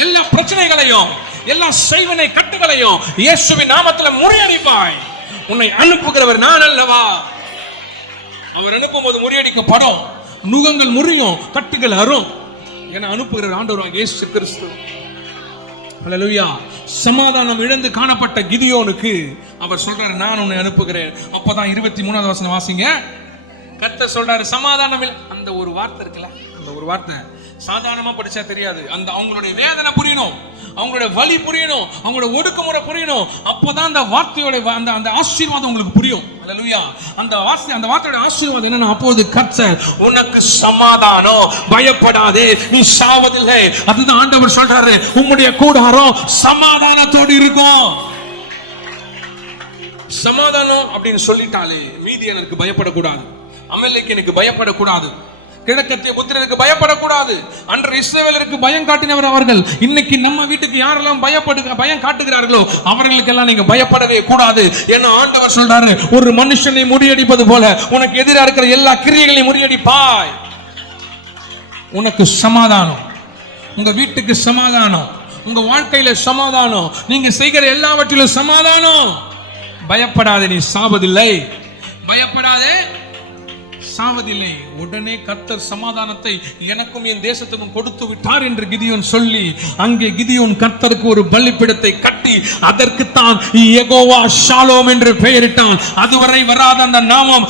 எல்லா பிரச்சனைகளையும், எல்லா செய்வனை கட்டுகளையும் இயேசுவின் நாமத்தில் முறியடிப்பாய். உன்னை அனுப்புகிறவர் நான் அல்லவா? அவர் அனுப்பும் போது முறியடிக்கப்படும், நுகங்கள் முறியும், கட்டுகள் அரும். என அனுப்புகிற ஆண்டவராகிய இயேசு கிறிஸ்து. ஹல்லேலூயா. சமாதானம் இழந்து காணப்பட்ட கிதியோனுக்கு அவர் சொல்றாரு, நான் உன்னை அனுப்புகிறேன். அப்பதான் 23வது வசனம் வாசிங்க. கர்த்தர் சொல்றாரு, சமாதானம் இல்லை. அந்த ஒரு வார்த்தை இருக்குல்ல, அந்த ஒரு வார்த்தை சாதாரணமா படிச்சா தெரியாது. அந்த அவங்களுடைய வேதனை புரியணும், அவங்களுடைய வலி புரியணும், அவங்களோட ஒடுக்குமுறை புரியணும். அப்பதான் அந்த வார்த்தையோட அந்த ஆசீர்வாதம் உங்களுக்கு புரியும். ஹல்லேலூயா. அந்த வார்த்தையோட ஆசீர்வாதம் என்னன்னா, அப்போது கர்த்தர் உனக்கு சமாதானம், பயப்படாதே, நீ சாவதில்லை. அதுதான் ஆண்டவர் சொல்றாரு, உம்முடைய கூடாரம் சமாதானத்தோடு இருக்கும். சமாதானம் அப்படின்னு சொல்லிட்டாலே மீதியனுக்கு பயப்படக்கூடாது, அமலேக்கியனுக்கு பயப்படக்கூடாது, கிழக்கத்திய புத்திரருக்கு பயப்படக்கூடாது. அன்று இஸ்ரவேலருக்கு பயம் காட்டினவர் அவர்கள். இன்னைக்கு நம்ம வீட்டுக்கு யாரெல்லாம் பயம் காட்டுகிறார்களோ அவர்களுக்கெல்லாம் நீங்க பயப்படவே கூடாது. ஏன்னா ஆண்டவர் சொல்றாரு, ஒரு மனுஷனை முறியடிப்பது போல உனக்கு எதிராக இருக்கிற எல்லா கிரியைகளையும் முறியடிப்பாய். உனக்கு சமாதானம், உங்க வீட்டுக்கு சமாதானம், உங்க வாழ்க்கையில சமாதானம், நீங்க செய்கிற எல்லாவற்றிலும் சமாதானம். பயப்படாதே, நீ சாவதில்லை. பயப்படாதே, சாவதில்லை. உடனே கர்த்தர் சமாதானத்தை எனக்கும் என் தேசத்துக்கும் கொடுத்து விட்டார் என்று கிதியோன் சொல்லி, அங்கே கிதியோன் கர்த்தருக்கு ஒரு பலிபீடத்தை கட்டி அதற்குத்தான் யெகோவா ஷாலோம் என்று பெயரிட்டான். அதுவரை வராத அந்த நாமம்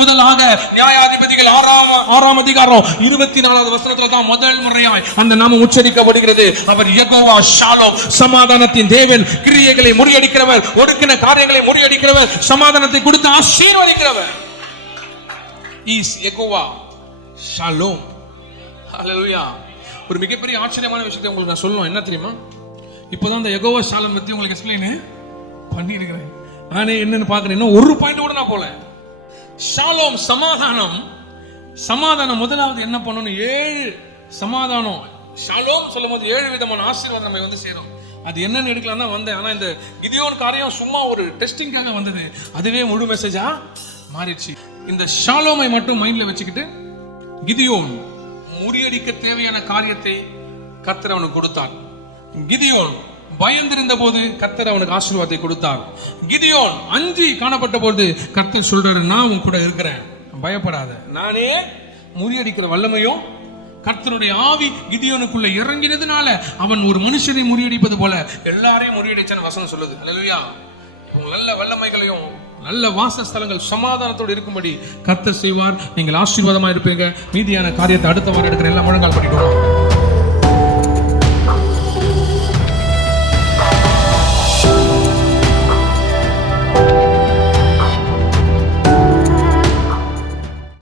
முதலாக நியாயாதிபதிகள் 6ஆம் அதிகாரம் 24வது வசனத்துல தான் முதல் முறையாய் அந்த நாமம் உச்சரிக்கப்படுகிறது. அவர் யெகோவா ஷாலோம், சமாதானத்தின் தேவன், கிரியைகளை முறியடிக்கிறவர், ஒடுக்கின காரியங்களை முறியடிக்கிறவர், சமாதானத்தை கொடுத்து ஆசீர்வதிக்கிறவர். Is Jehovah Shalom. ஹல்லேலூயா. ஒரு மிகப்பெரிய ஆச்சரியமான விஷயத்தை உங்களுக்கு நான் சொல்லணும். என்ன தெரியுமா? இப்போதான் அந்த யெகோவா ஷாலோம் பத்தி உங்களுக்கு எக்ஸ்பிளைன் பண்ணியிருக்கிறேன். நானே என்னன்னு பார்க்கிறேன், இன்னும் ஒரு பாயிண்ட் கூட நான் போல. ஷாலோம் சமாதானம். சமாதானம் முதலாவது என்ன பண்ணணும்? 7 சமாதானம். ஷாலோம் சொல்லும் போது 7 விதமான ஆசீர்வாதம் நம்ம வந்து சேரும். அது என்னன்னு எடுக்கலாம் தான் வந்தேன். ஆனா இந்த கிதியோன் காரியம் சும்மா ஒரு டெஸ்டிங்காக வந்தது, அதுவே முழு மெசேஜா மாறிடுச்சு. இந்த ஷாலோமை மட்டும் மைண்ட்ல வச்சுக்கிட்டு கிதியோன் முறியடிக்க தேவையான காரியத்தை கர்த்தர் அவனுக்கு கொடுத்தார். கிதியோன் பயந்திருந்த போது கர்த்தர் அவனுக்கு ஆசீர்வாதத்தை கொடுத்தார். கிதியோன் அஞ்சி காணப்பட்ட போது கர்த்தர் சொல்றாரு, நான் உன் கூட இருக்கிறேன், பயப்படாத. நானே முறியடிக்கிற வல்லமையும் கர்த்தருடைய ஆவி கிதியோனுக்குள்ள இறங்கினதுனால அவன் ஒரு மனுஷனை முறியடிப்பது போல எல்லாரையும் முறியடிச்சான்னு வசனம் சொல்லுது. ஹல்லேலூயா. நல்ல வல்லமைகளையும் நல்ல வாசஸ்தலங்கள் சமாதானத்தோடு இருக்கும்படி கர்த்தர் செய்வார். நீங்கள் ஆசீர்வாதமா இருப்பீங்க. மீதியான காரியத்தை அடுத்த வாரம் எடுக்கிற எல்லாம் முழங்கால் பண்ணிக்கணும்.